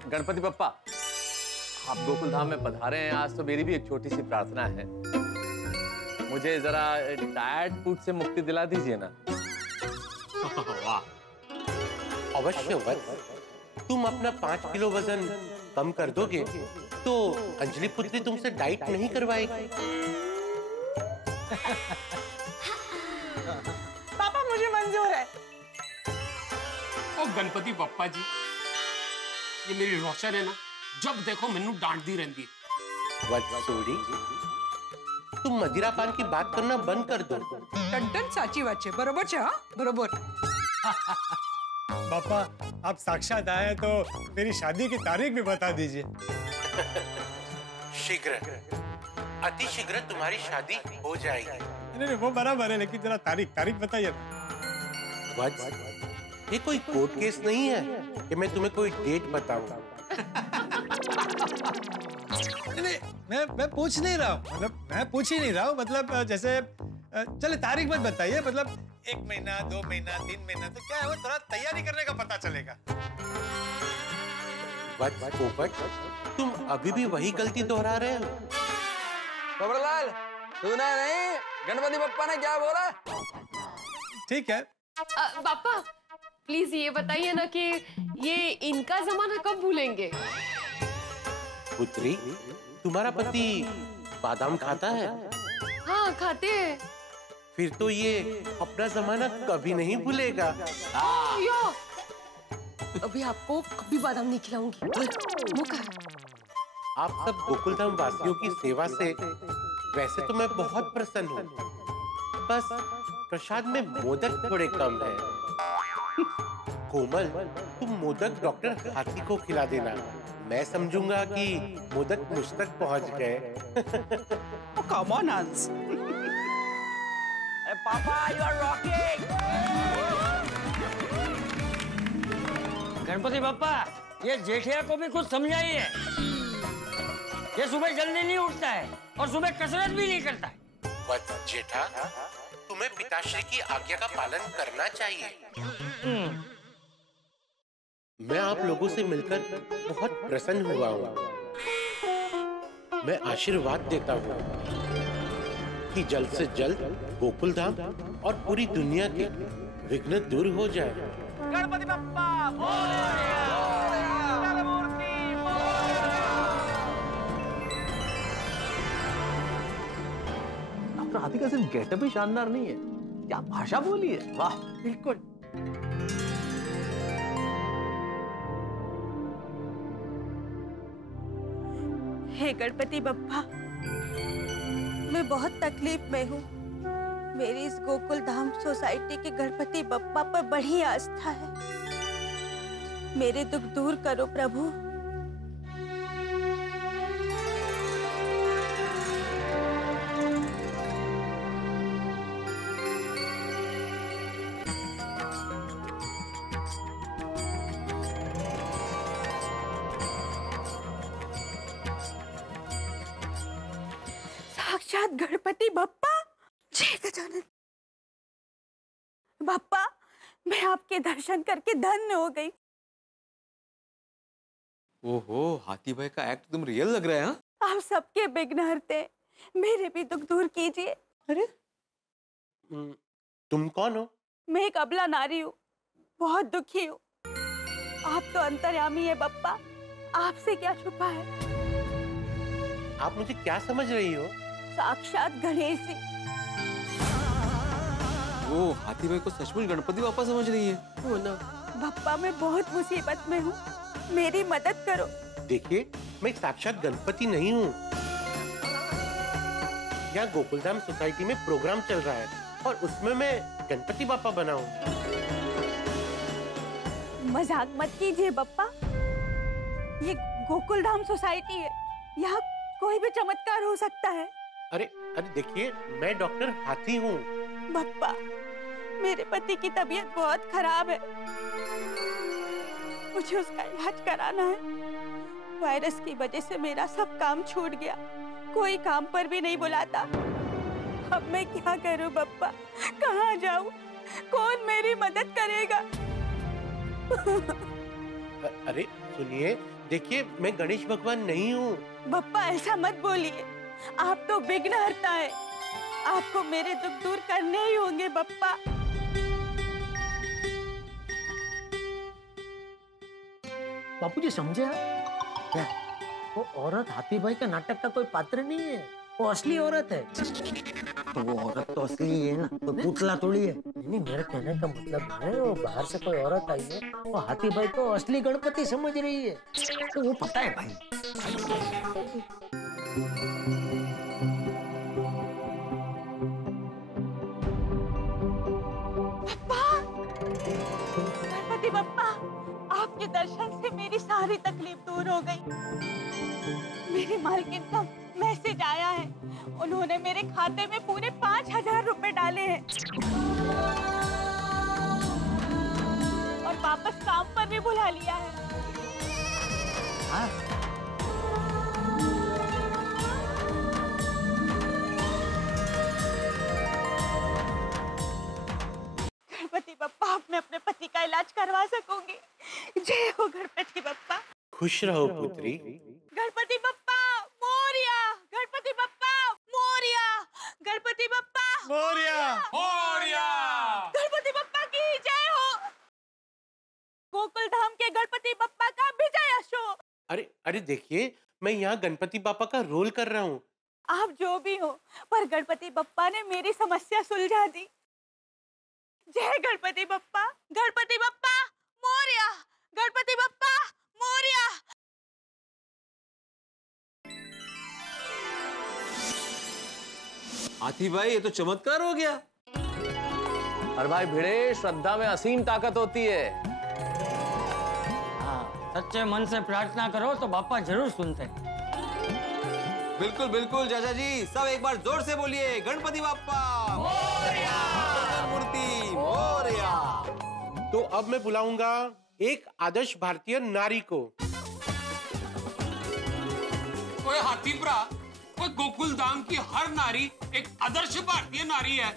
गणपति बप्पा, आप गोकुल धाम में पधारे हैं आज, तो मेरी भी एक छोटी सी प्रार्थना है। मुझे जरा डाइट फूड से मुक्ति दिला दीजिए ना। वाह, अवश्य वत्स, तुम अपना 5 किलो वजन कम कर दोगे तो अंजलि पुत्री तुमसे डाइट नहीं करवाएगी। पापा मुझे मंजूर है। ओ गणपति बप्पा जी, ये मेरी रोशन है ना, जब देखो मैनू डांट दी रहती है। वत्सूरी, तुम मदिरापान की बात करना बंद कर दो। टन साची बात है, बरोबर है। हाँ बरोबर। पापा आप साक्षात आए तो मेरी शादी की तारीख भी बता दीजिए। शीघ्र, अति शीघ्र तुम्हारी शादी हो जाएगी। नहीं वो बराबर है, लेकिन जरा तारीख बताइए। ये कोई कोर्ट केस नहीं है कि मैं तुम्हें कोई डेट बताऊं। नहीं, मैं पूछ नहीं रहा हूँ, मतलब मैं पूछ ही नहीं रहा हूँ, मतलब जैसे चले तारीख मत बताइए, मतलब 1 महीना 2 महीना 3 महीना, तो क्या है वो थोड़ा तैयारी करने का पता चलेगा। पोपट, तुम अभी भी वही गलती दोहरा रहे हो। पोपटलाल, सुना नहीं गणपति बप्पा ने क्या बोला? ठीक है। पापा प्लीज ये बताइए ना कि ये इनका जमाना कब भूलेंगे? पुत्री, तुम्हारा पति बादाम खाता है? हाँ खाते हैं। फिर तो ये अपना जमाना कभी नहीं भूलेगा। अभी आपको कभी बादाम नहीं खिलाऊंगी। मौका है। आप सब गोकुलधाम वासियों की सेवा से वैसे तो मैं बहुत प्रसन्न हूँ, बस प्रसाद में मोदक थोड़े कम है। कोमल, तुम मोदक डॉक्टर हाथी को खिला देना, मैं समझूंगा कि मोदक मुझ तक पहुंच गए। कम ऑन हंस। पापा you are rocking. Ganpati Bappa, ये जेठिया को भी कुछ समझाइए। ये सुबह जल्दी नहीं उठता है और सुबह कसरत भी नहीं करता है। बस जेठा, तुम्हें पिताश्री की आज्ञा का पालन करना चाहिए। मैं आप लोगों से मिलकर बहुत प्रसन्न हुआ हूँ। मैं आशीर्वाद देता हूँ कि जल्द से जल्द गोकुलधाम और पूरी दुनिया के विघ्न दूर हो जाए। गणपति बप्पा मोरया, मंगलमूर्ति मोरया। डॉक्टर हाथी का सिर्फ गेटअप ही शानदार नहीं है, क्या भाषा बोली है, वाह। बिल्कुल। हे गणपति बप्पा, मैं बहुत तकलीफ में हूँ। मेरी इस गोकुल धाम सोसाइटी के गणपति बप्पा पर बड़ी आस्था है। मेरे दुख दूर करो प्रभु। साक्षात गणपति बप्पा, जय गजानन। बप्पा, मैं आपके दर्शन करके धन्य हो गई। ओहो, हाथी भाई का एक्ट तुम रियल लग रहा है। हाँ? आप सबके विघ्न हरते, मेरे भी दुख दूर कीजिए। अरे तुम कौन हो? मैं एक अबला नारी हूँ, बहुत दुखी हूँ। आप तो अंतर्यामी है बप्पा, आपसे क्या छुपा है? आप मुझे क्या समझ रही हो? साक्षात गणेश जी। वो हाथी भाई को सचमुच गणपति बप्पा समझ रही है। हो ना बप्पा, मैं बहुत मुसीबत में हूँ, मेरी मदद करो। देखिए, मैं साक्षात गणपति नहीं हूँ। यहाँ गोकुलधाम सोसाइटी में प्रोग्राम चल रहा है और उसमें मैं गणपति बप्पा बना हूँ। मजाक मत कीजिए बप्पा, ये गोकुलधाम सोसाइटी है, यहाँ कोई भी चमत्कार हो सकता है। अरे देखिए, मैं डॉक्टर हाथी हूँ। बप्पा, मेरे पति की तबीयत बहुत खराब है, मुझे उसका इलाज कराना है। वायरस की वजह से मेरा सब काम छूट गया, कोई काम पर भी नहीं बुलाता। अब मैं क्या करूं बप्पा, कहाँ जाऊं, कौन मेरी मदद करेगा? अरे सुनिए, देखिए, मैं गणेश भगवान नहीं हूँ। बप्पा ऐसा मत बोलिए, आप तो विघ्नहर्ता है, आपको मेरे दुख दूर करने ही होंगे बप्पा। बापूजी समझे आप? क्या? वो औरत हाथी भाई का नाटक का कोई पात्र नहीं है, वो असली औरत है। तो वो औरत तो असली है ना, तो पुतला थोड़ी है। नहीं, मेरे कहने का मतलब है वो बाहर से कोई औरत आई है, वो हाथी भाई को असली गणपति समझ रही है। तो वो पता है भाई। गणपति बप्पा, आपके दर्शन से मेरी सारी तकलीफ दूर हो गई। मालकिन का मैसेज आया है। उन्होंने मेरे खाते में पूरे 5,000 रुपए डाले हैं और वापस काम पर भी बुला लिया है। गणपति बप्पा, अब मैं अपने पति का इलाज करवा सकूंगी। जय हो गणपति बप्पा। खुश रहो पुत्री। गणपति बप्पा मोरिया, गणपति बप्पा मोरिया, गणपति बप्पा मोरिया, मोरिया, गणपति बप्पा की जय हो। गोकुल धाम के गणपति बप्पा का विजय असो। अरे अरे देखिए, मैं यहाँ गणपति बापा का रोल कर रहा हूँ। आप जो भी हो, पर गणपति बप्पा ने मेरी समस्या सुलझा दी। जय गणपति बप्पा, गणपति बप्पा मोरिया, गणपति बप्पा मोरिया। हाथी भाई, ये तो चमत्कार हो गया। अरे भाई भिड़े, श्रद्धा में असीम ताकत होती है। हाँ, सच्चे मन से प्रार्थना करो तो बापा जरूर सुनते हैं। बिल्कुल बिल्कुल चाचा जी, सब एक बार जोर से बोलिए, गणपति बाप्पा मोरया, मूर्ति मोरया। तो अब मैं बुलाऊंगा एक आदर्श भारतीय नारी को। कोई हाथीपुरा, कोई गोकुल धाम की हर नारी एक आदर्श भारतीय नारी है।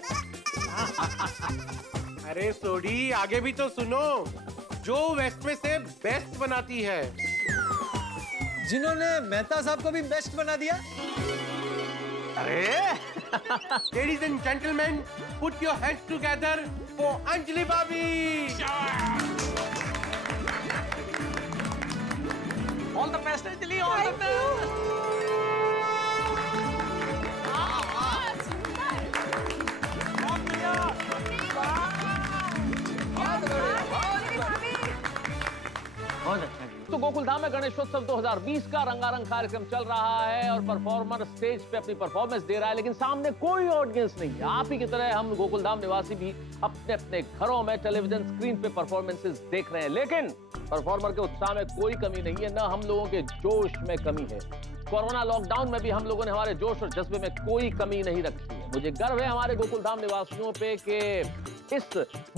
अरे सोडी, आगे भी तो सुनो। जो वेस्ट में से बेस्ट बनाती है। जिन्होंने मेहता साहब को भी बेस्ट बना दिया। अरे ladies and gentleman, put your hands together for Anjali भाभी। All the best Anjali, all the best. तो गोकुल धाम में गणेशोत्सव 2020 का रंगारंग कार्यक्रम चल रहा है और परफॉर्मर स्टेज पे अपनी परफॉर्मेंस दे रहा है, लेकिन सामने कोई ऑडियंस नहीं है। आप ही की तरह हम गोकुल धाम निवासी भी अपने अपने घरों में टेलीविजन स्क्रीन पे परफॉर्मेंसेस देख रहे हैं, लेकिन परफॉर्मर के उत्साह में कोई कमी नहीं है, न हम लोगों के जोश में कमी है। कोरोना लॉकडाउन में भी हम लोगों ने हमारे जोश और जज्बे में कोई कमी नहीं रखी है। मुझे गर्व है हमारे गोकुल धाम निवासियों पे कि इस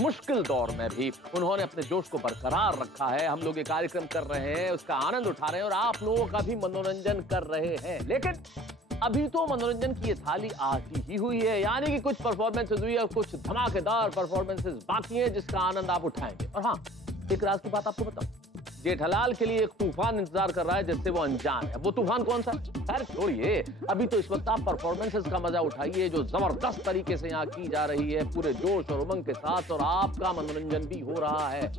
मुश्किल दौर में भी उन्होंने अपने जोश को बरकरार रखा है। हम लोग ये कार्यक्रम कर रहे हैं, उसका आनंद उठा रहे हैं और आप लोगों का भी मनोरंजन कर रहे हैं। लेकिन अभी तो मनोरंजन की ये थाली आती ही हुई है, यानी कि कुछ परफॉर्मेंसेज हुई है, कुछ धमाकेदार परफॉर्मेंसेज बाकी है जिसका आनंद आप उठाएंगे। और हाँ, एक राज की बात आपको बताऊं, जेठालाल के लिए एक तूफान इंतजार कर रहा है जिससे वो अनजान है। वो तूफान कौन सा? खैर छोड़िए, अभी तो इस वक्त आप परफॉर्मेंसेस का मजा उठाइए जो जबरदस्त तरीके से यहाँ की जा रही है, पूरे जोश और उमंग के साथ, और आपका मनोरंजन भी हो रहा है।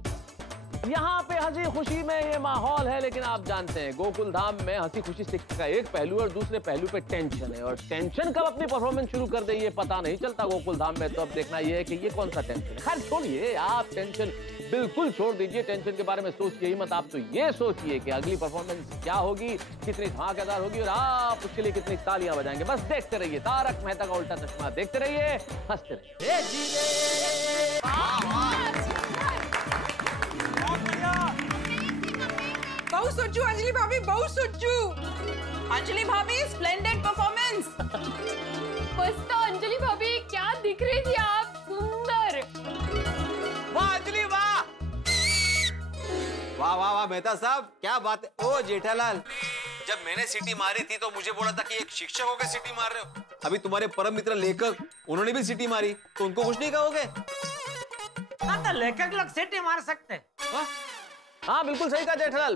यहाँ पे हंसी खुशी में ये माहौल है, लेकिन आप जानते हैं गोकुल धाम में हंसी खुशी का एक पहलू और दूसरे पहलू पे टेंशन है, और टेंशन कब अपनी परफॉर्मेंस शुरू कर दे ये पता नहीं चलता गोकुल धाम में। तो अब देखना ये है कि ये कौन सा टेंशन है। खैर छोड़िए, आप टेंशन बिल्कुल छोड़ दीजिए, टेंशन के बारे में सोचिए ही मत। आप तो ये सोचिए कि अगली परफॉर्मेंस क्या होगी, कितनी धमाकेदार होगी और आप उसके लिए कितनी तालियां बजाएंगे। बस देखते रहिए तारक मेहता का उल्टा चश्मा, देखते रहिए, हंसते रहिए। बहुत सोचू अंजलि भाभी, बहुत सोचू। अंजलि भाभी, स्प्लेंडेड परफॉर्मेंस। बस तो अंजलि भाभी, क्या दिख रही थी आप, सुंदर। वाह अंजलि, वाह वाह वाह वाह मेहता साहब, क्या बात है। ओ जेठालाल, जब मैंने सीटी मारी थी तो मुझे बोला था कि एक शिक्षक होकर सीटी मार रहे हो। अभी तुम्हारे परम मित्र लेखक, उन्होंने भी सीटी मारी, तो उनको कुछ नहीं कहोगे? हाँ, तो लेखक लोग सीटी मार सकते हैं। हाँ बिल्कुल सही कहा जेठालाल,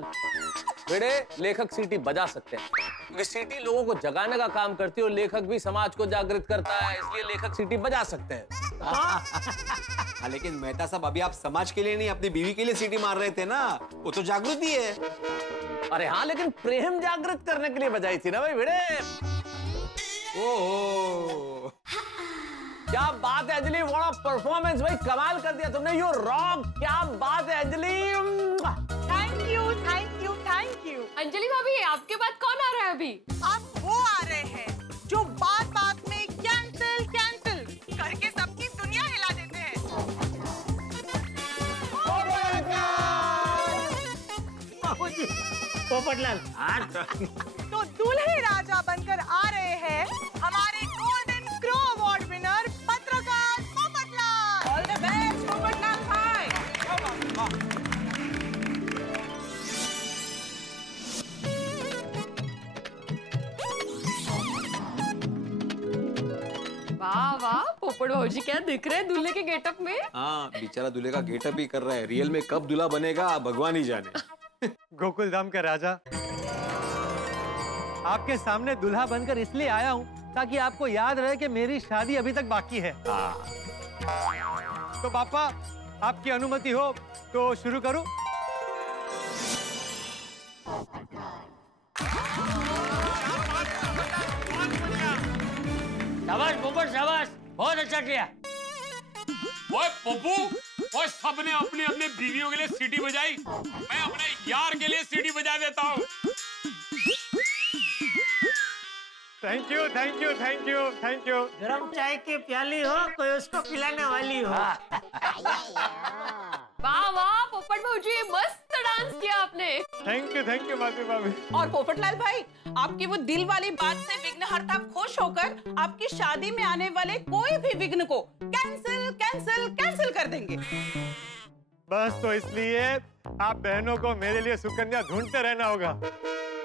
बेटे लेखक सीटी बजा सकते हैं क्योंकि सीटी लोगों को जगाने का काम करती है और लेखक भी समाज को जागृत करता है, इसलिए लेखक सीटी बजा सकते हैं। हाँ लेकिन मेहता साहब, अभी आप समाज के लिए नहीं अपनी बीवी के लिए सीटी मार रहे थे ना, वो तो जागृति है। अरे हाँ, लेकिन प्रेम जागृत करने के लिए बजाई थी ना भाई बेटे। ओह क्या बात है अंजलि, बड़ा परफॉर्मेंस भाई, कमाल कर दिया तुमने, यू रॉक। क्या बात है Anjali. Thank you, thank you, thank you. Anjali भाभी, आपके बाद कौन आ रहा है अभी? अब वो आ रहे हैं जो बात बात में कैंसिल कैंसिल करके सबकी दुनिया हिला देते हैं। पोपटलाल, तो दूल्हे राजा बनकर आ रहे हैं हमारे गोल्डन क्रो अवार्ड विनर पत्रकार Popatlal. All the best Popatlal भाई। वाह वाह, पोपट भौजी क्या दिख रहे हैं दूल्हे के गेटअप में। हाँ, बेचारा दूल्हे का गेटअप ही कर रहा है। रियल में कब दूल्हा बनेगा भगवान ही जाने। गोकुल धाम का राजा, आपके सामने दूल्हा बनकर इसलिए आया हूँ ताकि आपको याद रहे कि मेरी शादी अभी तक बाकी है। तो पापा, आपकी अनुमति हो तो शुरू करूं? शाबाश पोपट शाबाश, बहुत अच्छा किया। ओए पप्पू, ओए सबने अपने अपने बीवियों के लिए सीटी बजाई, मैं अपने यार के लिए सीटी बजा देता हूँ। Thank you thank you thank you thank you. गरम चाय की प्याली हो, कोई उसको पिलाने वाली हो। वाह वाह पोपट भौजी, मस्त डांस किया आपने। थैंक यू माधवी भाभी। और पोपटलाल भाई, आपकी वो दिल वाली बात से विघ्नहर्ता खुश होकर आपकी शादी में आने वाले कोई भी विघ्न को कैंसिल कैंसिल कैंसिल कर देंगे। बस तो इसलिए आप बहनों को मेरे लिए सुकन्या ढूंढते रहना होगा।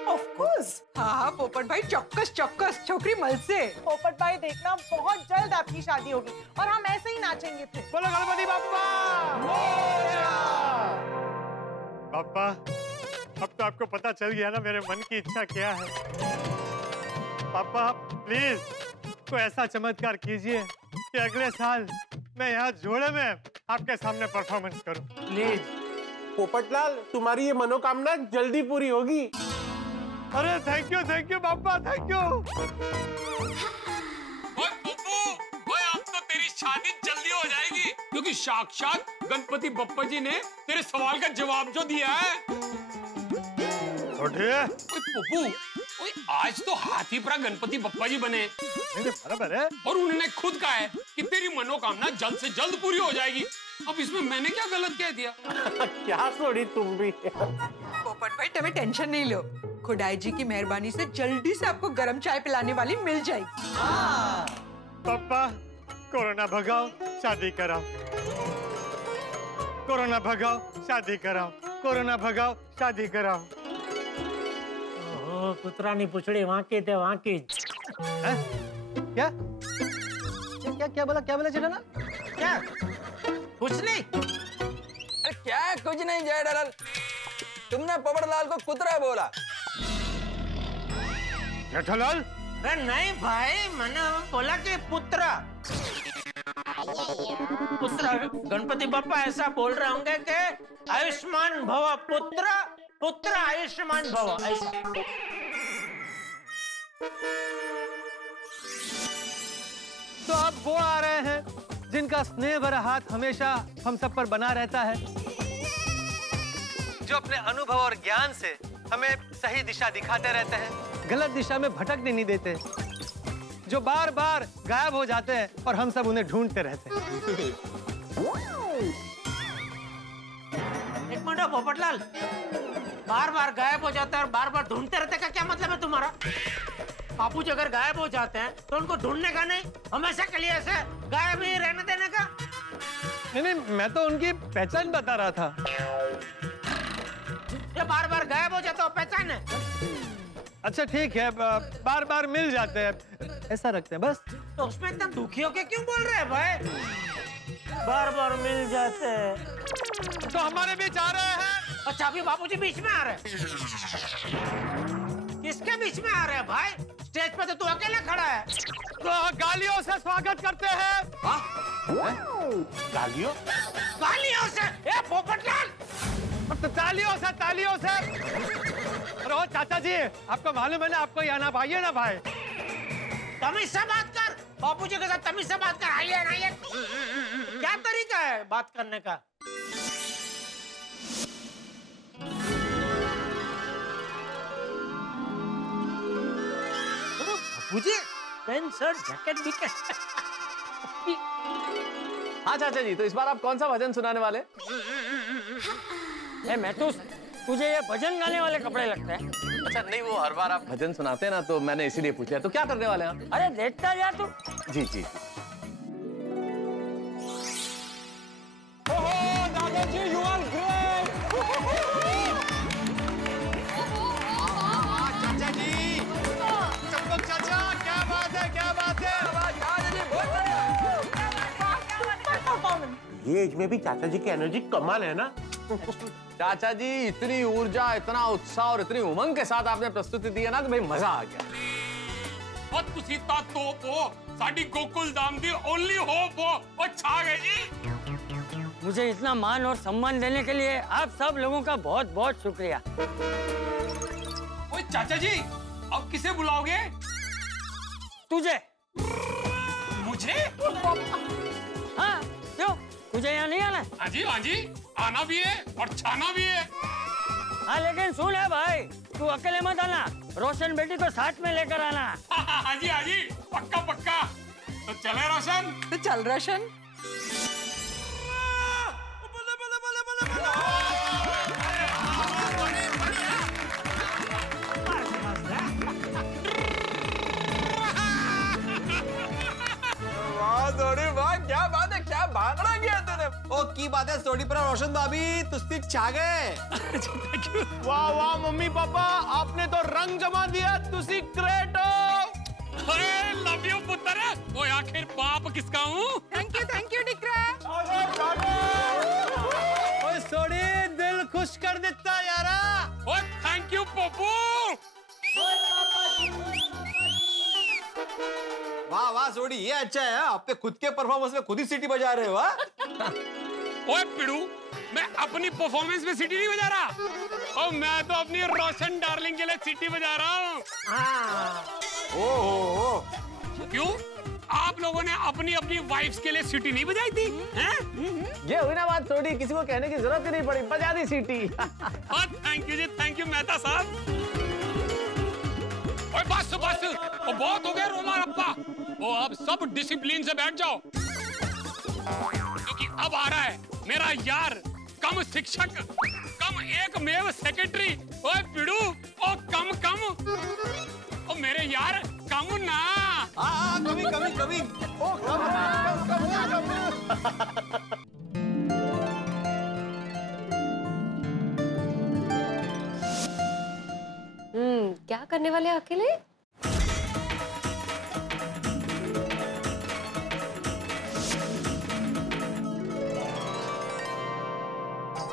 Of course. हाँ पोपट भाई, चौक्कस चौक्कस छोकरी मल से। पोपट भाई देखना, बहुत जल्द आपकी शादी होगी और हम ऐसे ही नाचेंगे फिर। बोलो गणपति बप्पा मोरया। पापा, अब तो आपको पता चल गया ना मेरे मन की इच्छा क्या है। पापा प्लीज कोई ऐसा चमत्कार कीजिए कि अगले साल मैं यहाँ जोड़े में आपके सामने परफॉर्मेंस करूं। प्लीज पोपटलाल, तुम्हारी ये मनोकामना जल्दी पूरी होगी। अरे थैंक यू पापा, थैंक यू। ओए पप्पू, ओए अब तो तेरी शादी जल्दी हो जाएगी, क्योंकि साक्षात गणपति बप्पा जी ने तेरे सवाल का जवाब जो दिया है। उठिए। ओए पप्पू, ओए आज तो हाथी पर गणपति बप्पा जी बने। बराबर है। और उन्होंने खुद कहा है कि तेरी मनोकामना जल्द से जल्द पूरी हो जाएगी। अब इसमें मैंने क्या गलत कह दिया? क्या सोड़ी तुम भी। पोपट भाई तुम्हें टेंशन नहीं लो, खुदाई जी की मेहरबानी से जल्दी से आपको गरम चाय पिलाने वाली मिल जाएगी। पापा, कोरोना भगाओ, शादी कराओ। कोरोना भगाओ, शादी कराओ। कोरोना भगाओ, शादी कराओ। ओह, कुतरानी पुछड़ी वांकी थे वांकी। क्या क्या क्या बोला जेठालाल? क्या? कुछ नहीं। अरे क्या कुछ नहीं जेठालाल, तुमने पोपटलाल को कुतरा बोला। जेठालाल? अरे नहीं भाई, मैंने बोला कि पुत्र गणपति बप्पा ऐसा बोल रहे होंगे कि आयुष्मान भव पुत्र पुत्र आयुष्मान भव, ऐसा। तो अब वो आ रहे हैं जिनका स्नेह भरा हाथ हमेशा हम सब पर बना रहता है, जो अपने अनुभव और ज्ञान से हमें सही दिशा दिखाते रहते हैं, गलत दिशा में भटकने नहीं देते, जो बार बार गायब हो जाते हैं और हम सब उन्हें ढूंढते रहते हैं। एक मिनट पोपटलाल, बार बार गायब हो जाता है और बार बार ढूंढते रहते का क्या मतलब है तुम्हारा? बापू जी अगर गायब हो जाते हैं तो उनको ढूंढने का नहीं, हमेशा के लिए ऐसे गायब ही रहने देने का? नहीं, मैं तो उनकी पहचान बता रहा था। ये बार बार गायब हो जाता है पहचान है? अच्छा ठीक है, बार बार मिल जाते हैं, ऐसा रखते हैं बस। तो उसमें इतना दुखी होके क्यों बोल रहे हैं भाई? बार बार मिल जाते हैं तो हमारे बीच आ रहे हैं। अच्छा, अभी बापूजी बीच में आ रहे हैं? किसके बीच में आ रहे हैं भाई? स्टेज पे तो तू अकेला खड़ा है। तो गालियों से स्वागत करते हैं। गालियों? गालियों से? ए पोपटलाल! तो तालियों से, तालियों से। अरे चाचा जी, आपको मालूम है ना, आपको यहाँ ना भाई है ना भाई। तमीज से बात कर, बापूजी के साथ तमीज से बात कर। आइए आइए, क्या तरीका है बात करने का? बापूजी पेन शर्ट जैकेट भी हाँ चाचा जी, तो इस बार आप कौन सा भजन सुनाने वाले? मैं तो तुझे ये भजन गाने वाले कपड़े लगते हैं। अच्छा नहीं, वो हर बार आप भजन सुनाते हैं ना, तो मैंने इसीलिए पूछा। तो क्या करने वाले हैं आप? अरे देखता जा तू। जी जी जी। दादाजी यू आर ग्रेट। चाचा जी, चंपक चाचा, क्या बात है, क्या बात है। ये एज में भी चाचा जी की एनर्जी कमाल है ना। चाचा जी, इतनी ऊर्जा, इतना उत्साह और इतनी उमंग के साथ आपने प्रस्तुति दी है ना कि भाई मजा आ गया। और तुसी ता तोप हो, साडी Gokul Dham the only hope हो। और छा गए जी। मुझे इतना मान और सम्मान देने के लिए आप सब लोगों का बहुत बहुत शुक्रिया। ओए चाचा जी, अब किसे बुलाओगे? तुझे। मुझे? हाँ, क्यों? तुझे यहाँ नहीं आना? हाँ जी, हाँ जी, आना भी है और छाना भी है। हाँ लेकिन सुन है भाई, तू अकेले मत आना, रोशन बेटी को साथ में लेकर आना। हाँ जी, हाँ जी, पक्का पक्का। तो चले रोशन? तो चल रोशन। वाह, क्या बात है, क्या भागना गया तूने। ओ की बात है सोडी पर रोशन भाभी, तुस्ती छा गए। वाह वाह मम्मी पापा, आपने तो रंग जमा दिया, तुसी ग्रेट हो। लव यू पुत्र। ओए आखिर बाप किसका हूँ? थैंक यू डिकरा। ओए सोडी, दिल खुश कर देता यारा। ओए थैंक यू पप्पू। वाह वाह सोडी, ये अच्छा है। अपने खुद के परफॉर्मेंस में खुद ही सीटी बजा रहे हो। ओए पिड़ू, मैं अपनी परफॉर्मेंस में सीटी नहीं बजा रहा, और मैं तो अपनी रोशन डार्लिंग के लिए सीटी बजा रहा हूँ। क्यों? आप लोगों ने अपनी अपनी वाइफ्स के लिए सीटी नहीं बजाई थी? हैं? ये हुई ना बात थोड़ी, किसी को कहने की जरूरत ही नहीं पड़ी, बजा दी सीटी। Thank you ji, thank you Mehta sahab. ओए बस बस, वो बहुत हो गया रोला रप्पा। वो अब सब डिसिप्लिन से बैठ जाओ, क्योंकि अब आ रहा है मेरा यार, कम शिक्षक, कम एकमेव सेक्रेटरी। ओए पिड़ू, ओ कम कम, ओ मेरे यार कम ना। कभी कभी कभी, ओ क्या करने वाले अकेले?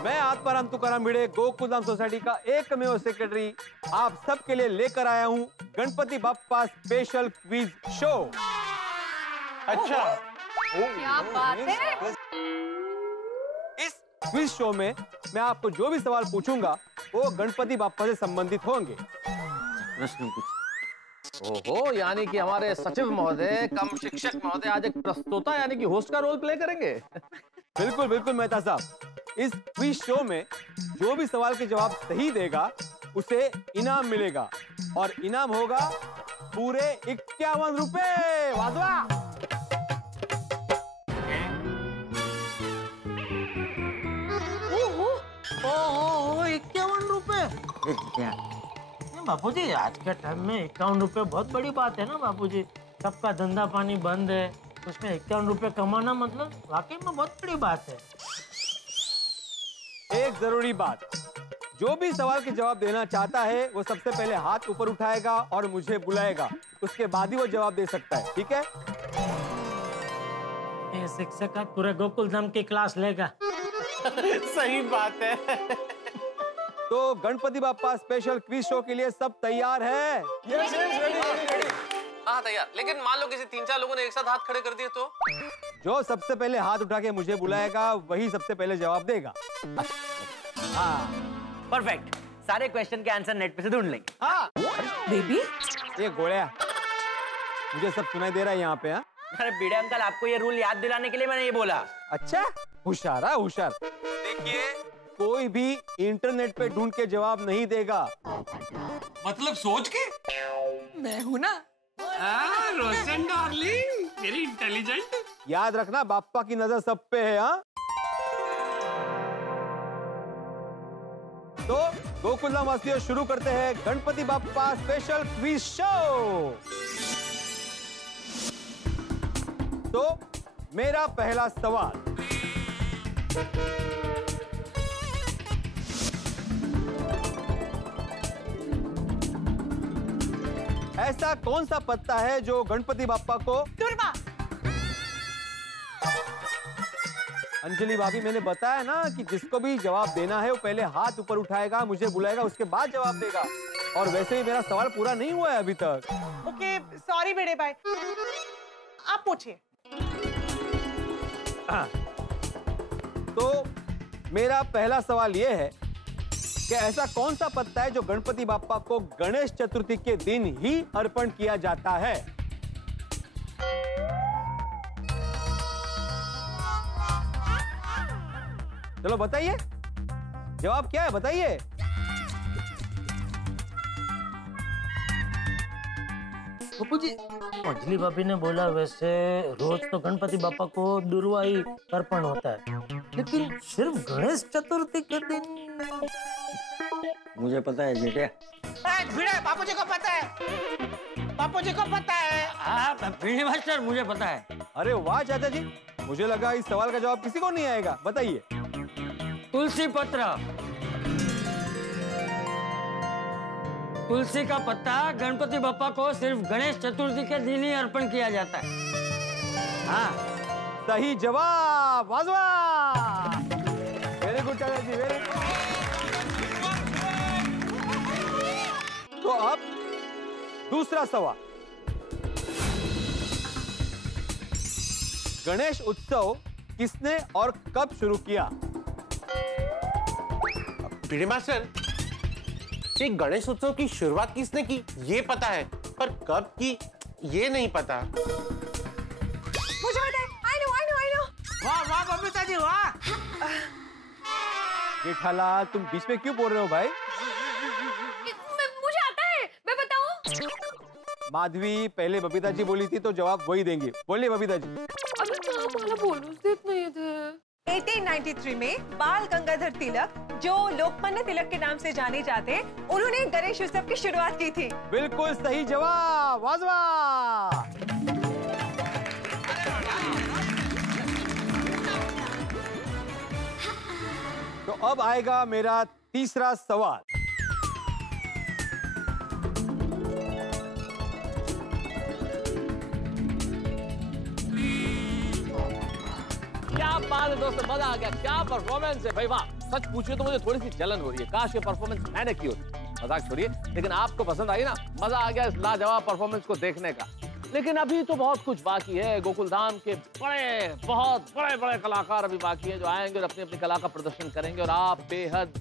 मैं आत्माराम तुकाराम भिड़े, गोकुलधाम सोसाइटी का एकमेव सेक्रेटरी, आप सबके लिए लेकर आया हूँ Ganpati Bappa special quiz show. अच्छा, क्या बात है? इस क्विज शो में मैं आपको जो भी सवाल पूछूंगा वो गणपति बप्पा से संबंधित होंगे। प्रश्न कुछ। ओहो, यानी कि हमारे सचिव महोदय कम शिक्षक महोदय आज एक प्रस्तोता यानी कि होस्ट का रोल प्ले करेंगे। बिल्कुल बिल्कुल मेहता साहब, इस क्विज शो में जो भी सवाल के जवाब सही देगा उसे इनाम मिलेगा, और इनाम होगा पूरे 51 रुपए। वाजवा। ओहो 51 रुपए। बापूजी, आज के टाइम में 51 रुपए बहुत बड़ी बात है ना बापूजी। सबका धंधा पानी बंद है, उसमें 51 रुपए कमाना मतलब वाकई में बहुत बड़ी बात है। एक जरूरी बात, जो भी सवाल के जवाब देना चाहता है वो सबसे पहले हाथ ऊपर उठाएगा और मुझे बुलाएगा, उसके बाद ही वो जवाब दे सकता है, ठीक है? ये शिक्षक का पूरे गोकुलधाम की क्लास लेगा। सही बात है। तो Ganpati Bappa special quiz show के लिए सब तैयार है? Yes ready. हाँ तैयार, लेकिन मान लो किसी 3-4 लोगों ने एक साथ हाथ खड़े कर दिए तो? जो सबसे पहले हाथ उठा के मुझे बुलाएगा वही सबसे पहले जवाब देगा। हाँ परफेक्ट, सारे क्वेश्चन के आंसर नेट पे से ढूंढ लेंगे। हाँ बेबी, ये गोळ्या, मुझे सब सुनाई दे रहा है यहाँ पे। हाँ अरे भिड़े अंकल, आपको ये रूल याद दिलाने के लिए मैंने ये बोला। अच्छा, होशियार है होशियार। देखिए, कोई भी इंटरनेट पे ढूंढ के जवाब नहीं देगा। मतलब सोच के? मैं हूँ ना। रोशन डार्लिंग, वेरी इंटेलिजेंट। याद रखना, बाप्पा की नजर सब पे है। हाँ तो गोकुलधाम वासियों शुरू करते हैं Ganpati Bappa special quiz show. तो मेरा पहला सवाल, ऐसा कौन सा पत्ता है जो गणपति बाप्पा को दुर्वा। अंजलि भाभी, मैंने बताया ना कि जिसको भी जवाब देना है वो पहले हाथ ऊपर उठाएगा, मुझे बुलाएगा, उसके बाद जवाब देगा। और वैसे ही मेरा सवाल पूरा नहीं हुआ है अभी तक। ओके, सॉरी भिड़े भाई, आप पूछिए। तो मेरा पहला सवाल ये है कि ऐसा कौन सा पत्ता है जो गणपति बाप्पा को गणेश चतुर्थी के दिन ही अर्पण किया जाता है? चलो बताइए, जवाब क्या है बताइए। पप्पू जी, अंजलि भाभी ने बोला वैसे रोज तो गणपति बापा को दुर्वा ही अर्पण होता है, लेकिन सिर्फ गणेश चतुर्थी के दिन। मुझे पता है जेठे। भिड़े, बापू जी को पता है, बापू जी को पता है। फील्ड मास्टर, मुझे पता है। अरे वाह चाचा जी, मुझे लगा इस सवाल का जवाब किसी को नहीं आएगा। बताइए। तुलसी पत्र। तुलसी का पत्ता गणपति बप्पा को सिर्फ गणेश चतुर्थी के दिन ही अर्पण किया जाता है। हाँ, सही जवाब। वाह, वेरी गुड चाचा जी, वेरी गुड। तो अब दूसरा सवाल, गणेश उत्सव किसने और कब शुरू किया? भिड़े मास्टर, ये गणेश उत्सव की शुरुआत किसने की ये पता है, पर कब की ये नहीं पता। मुझे पता है। I know। वाह वाह बबीता जी, वाह। जेठालाल, तुम बीच में क्यों बोल रहे हो भाई? मुझे आता है, मैं बताऊं? माधवी, पहले बबीता जी बोली थी तो जवाब वही देंगे। बोलिए बबीता जी। अभी तो आप वाला बोनस देते नहीं थे। 1893 में बाल गंगाधर तिलक, जो लोकमान्य तिलक के नाम से जाने जाते, उन्होंने गणेश उत्सव की शुरुआत की थी। बिल्कुल सही जवाब। वाह। तो अब आएगा मेरा तीसरा सवाल। क्या बात है दोस्तों, मजा आ गया। क्या परफॉर्मेंस है भाई, वाह। सच पूछिए तो मुझे थोड़ी सी जलन हो रही है, काश ये परफॉर्मेंस मैंने की होती। मजाक छोड़िए, लेकिन आपको पसंद आई ना, मजा आ गया इस लाजवाब परफॉर्मेंस को देखने का। लेकिन अभी तो बहुत कुछ बाकी है। गोकुलधाम के बहुत बड़े कलाकार अभी बाकी है, जो आएंगे और अपनी अपनी कला का प्रदर्शन करेंगे और आप बेहद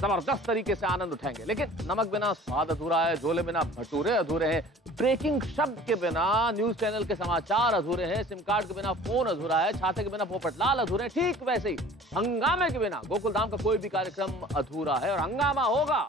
जबरदस्त तरीके से आनंद उठाएंगे। लेकिन नमक बिना स्वाद अधूरा है, झोले बिना भटूरे अधूरे हैं, ब्रेकिंग शब्द के बिना न्यूज चैनल के समाचार अधूरे हैं, सिम कार्ड के बिना फोन अधूरा है, छाते के बिना पोपटलाल अधूरे हैं। ठीक वैसे ही हंगामे के बिना गोकुलधाम का कोई भी कार्यक्रम अधूरा है, और हंगामा होगा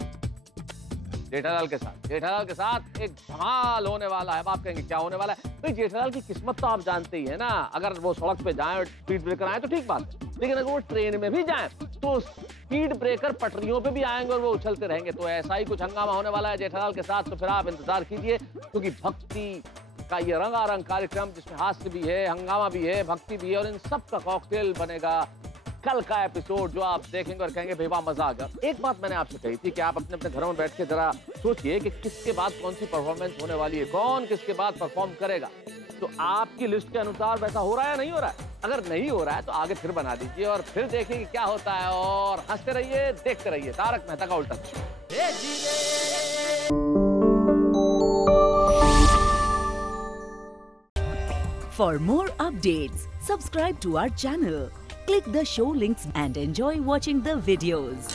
जेठालाल के साथ। जेठालाल के साथ एक धमाल होने वाला है। अब आप कहेंगे क्या होने वाला है? भाई जेठालाल की किस्मत तो आप जानते ही है ना। अगर वो सड़क पे जाएं और स्पीड ब्रेकर आए तो ठीक बात है, लेकिन अगर वो ट्रेन में भी जाएं तो स्पीड ब्रेकर पटरियों पे भी आएंगे और वो उछलते रहेंगे। तो ऐसा ही कुछ हंगामा होने वाला है जेठालाल के साथ। तो फिर आप इंतजार कीजिए, क्योंकि भक्ति का ये रंगारंग कार्यक्रम, जिसमें हास्य भी है, हंगामा भी है, भक्ति भी है, और इन सब का कॉकटेल बनेगा कल का एपिसोड, जो आप देखेंगे और कहेंगे भाई वाह मजा आ गया। एक बात मैंने आपसे कही थी कि आप अपने अपने घरों में बैठ के जरा सोचिए कि किसके बाद कौन सी परफॉर्मेंस होने वाली है, कौन किसके बाद परफॉर्म करेगा। तो आपकी लिस्ट के अनुसार वैसा हो रहा है या नहीं हो रहा है? अगर नहीं हो रहा है तो आगे फिर बना दीजिए और फिर देखिए कि क्या होता है। और हंसते रहिए, देखते रहिए तारक मेहता का उल्टा चश्मा। For more updates, subscribe to our channel, click the show links and enjoy watching the videos.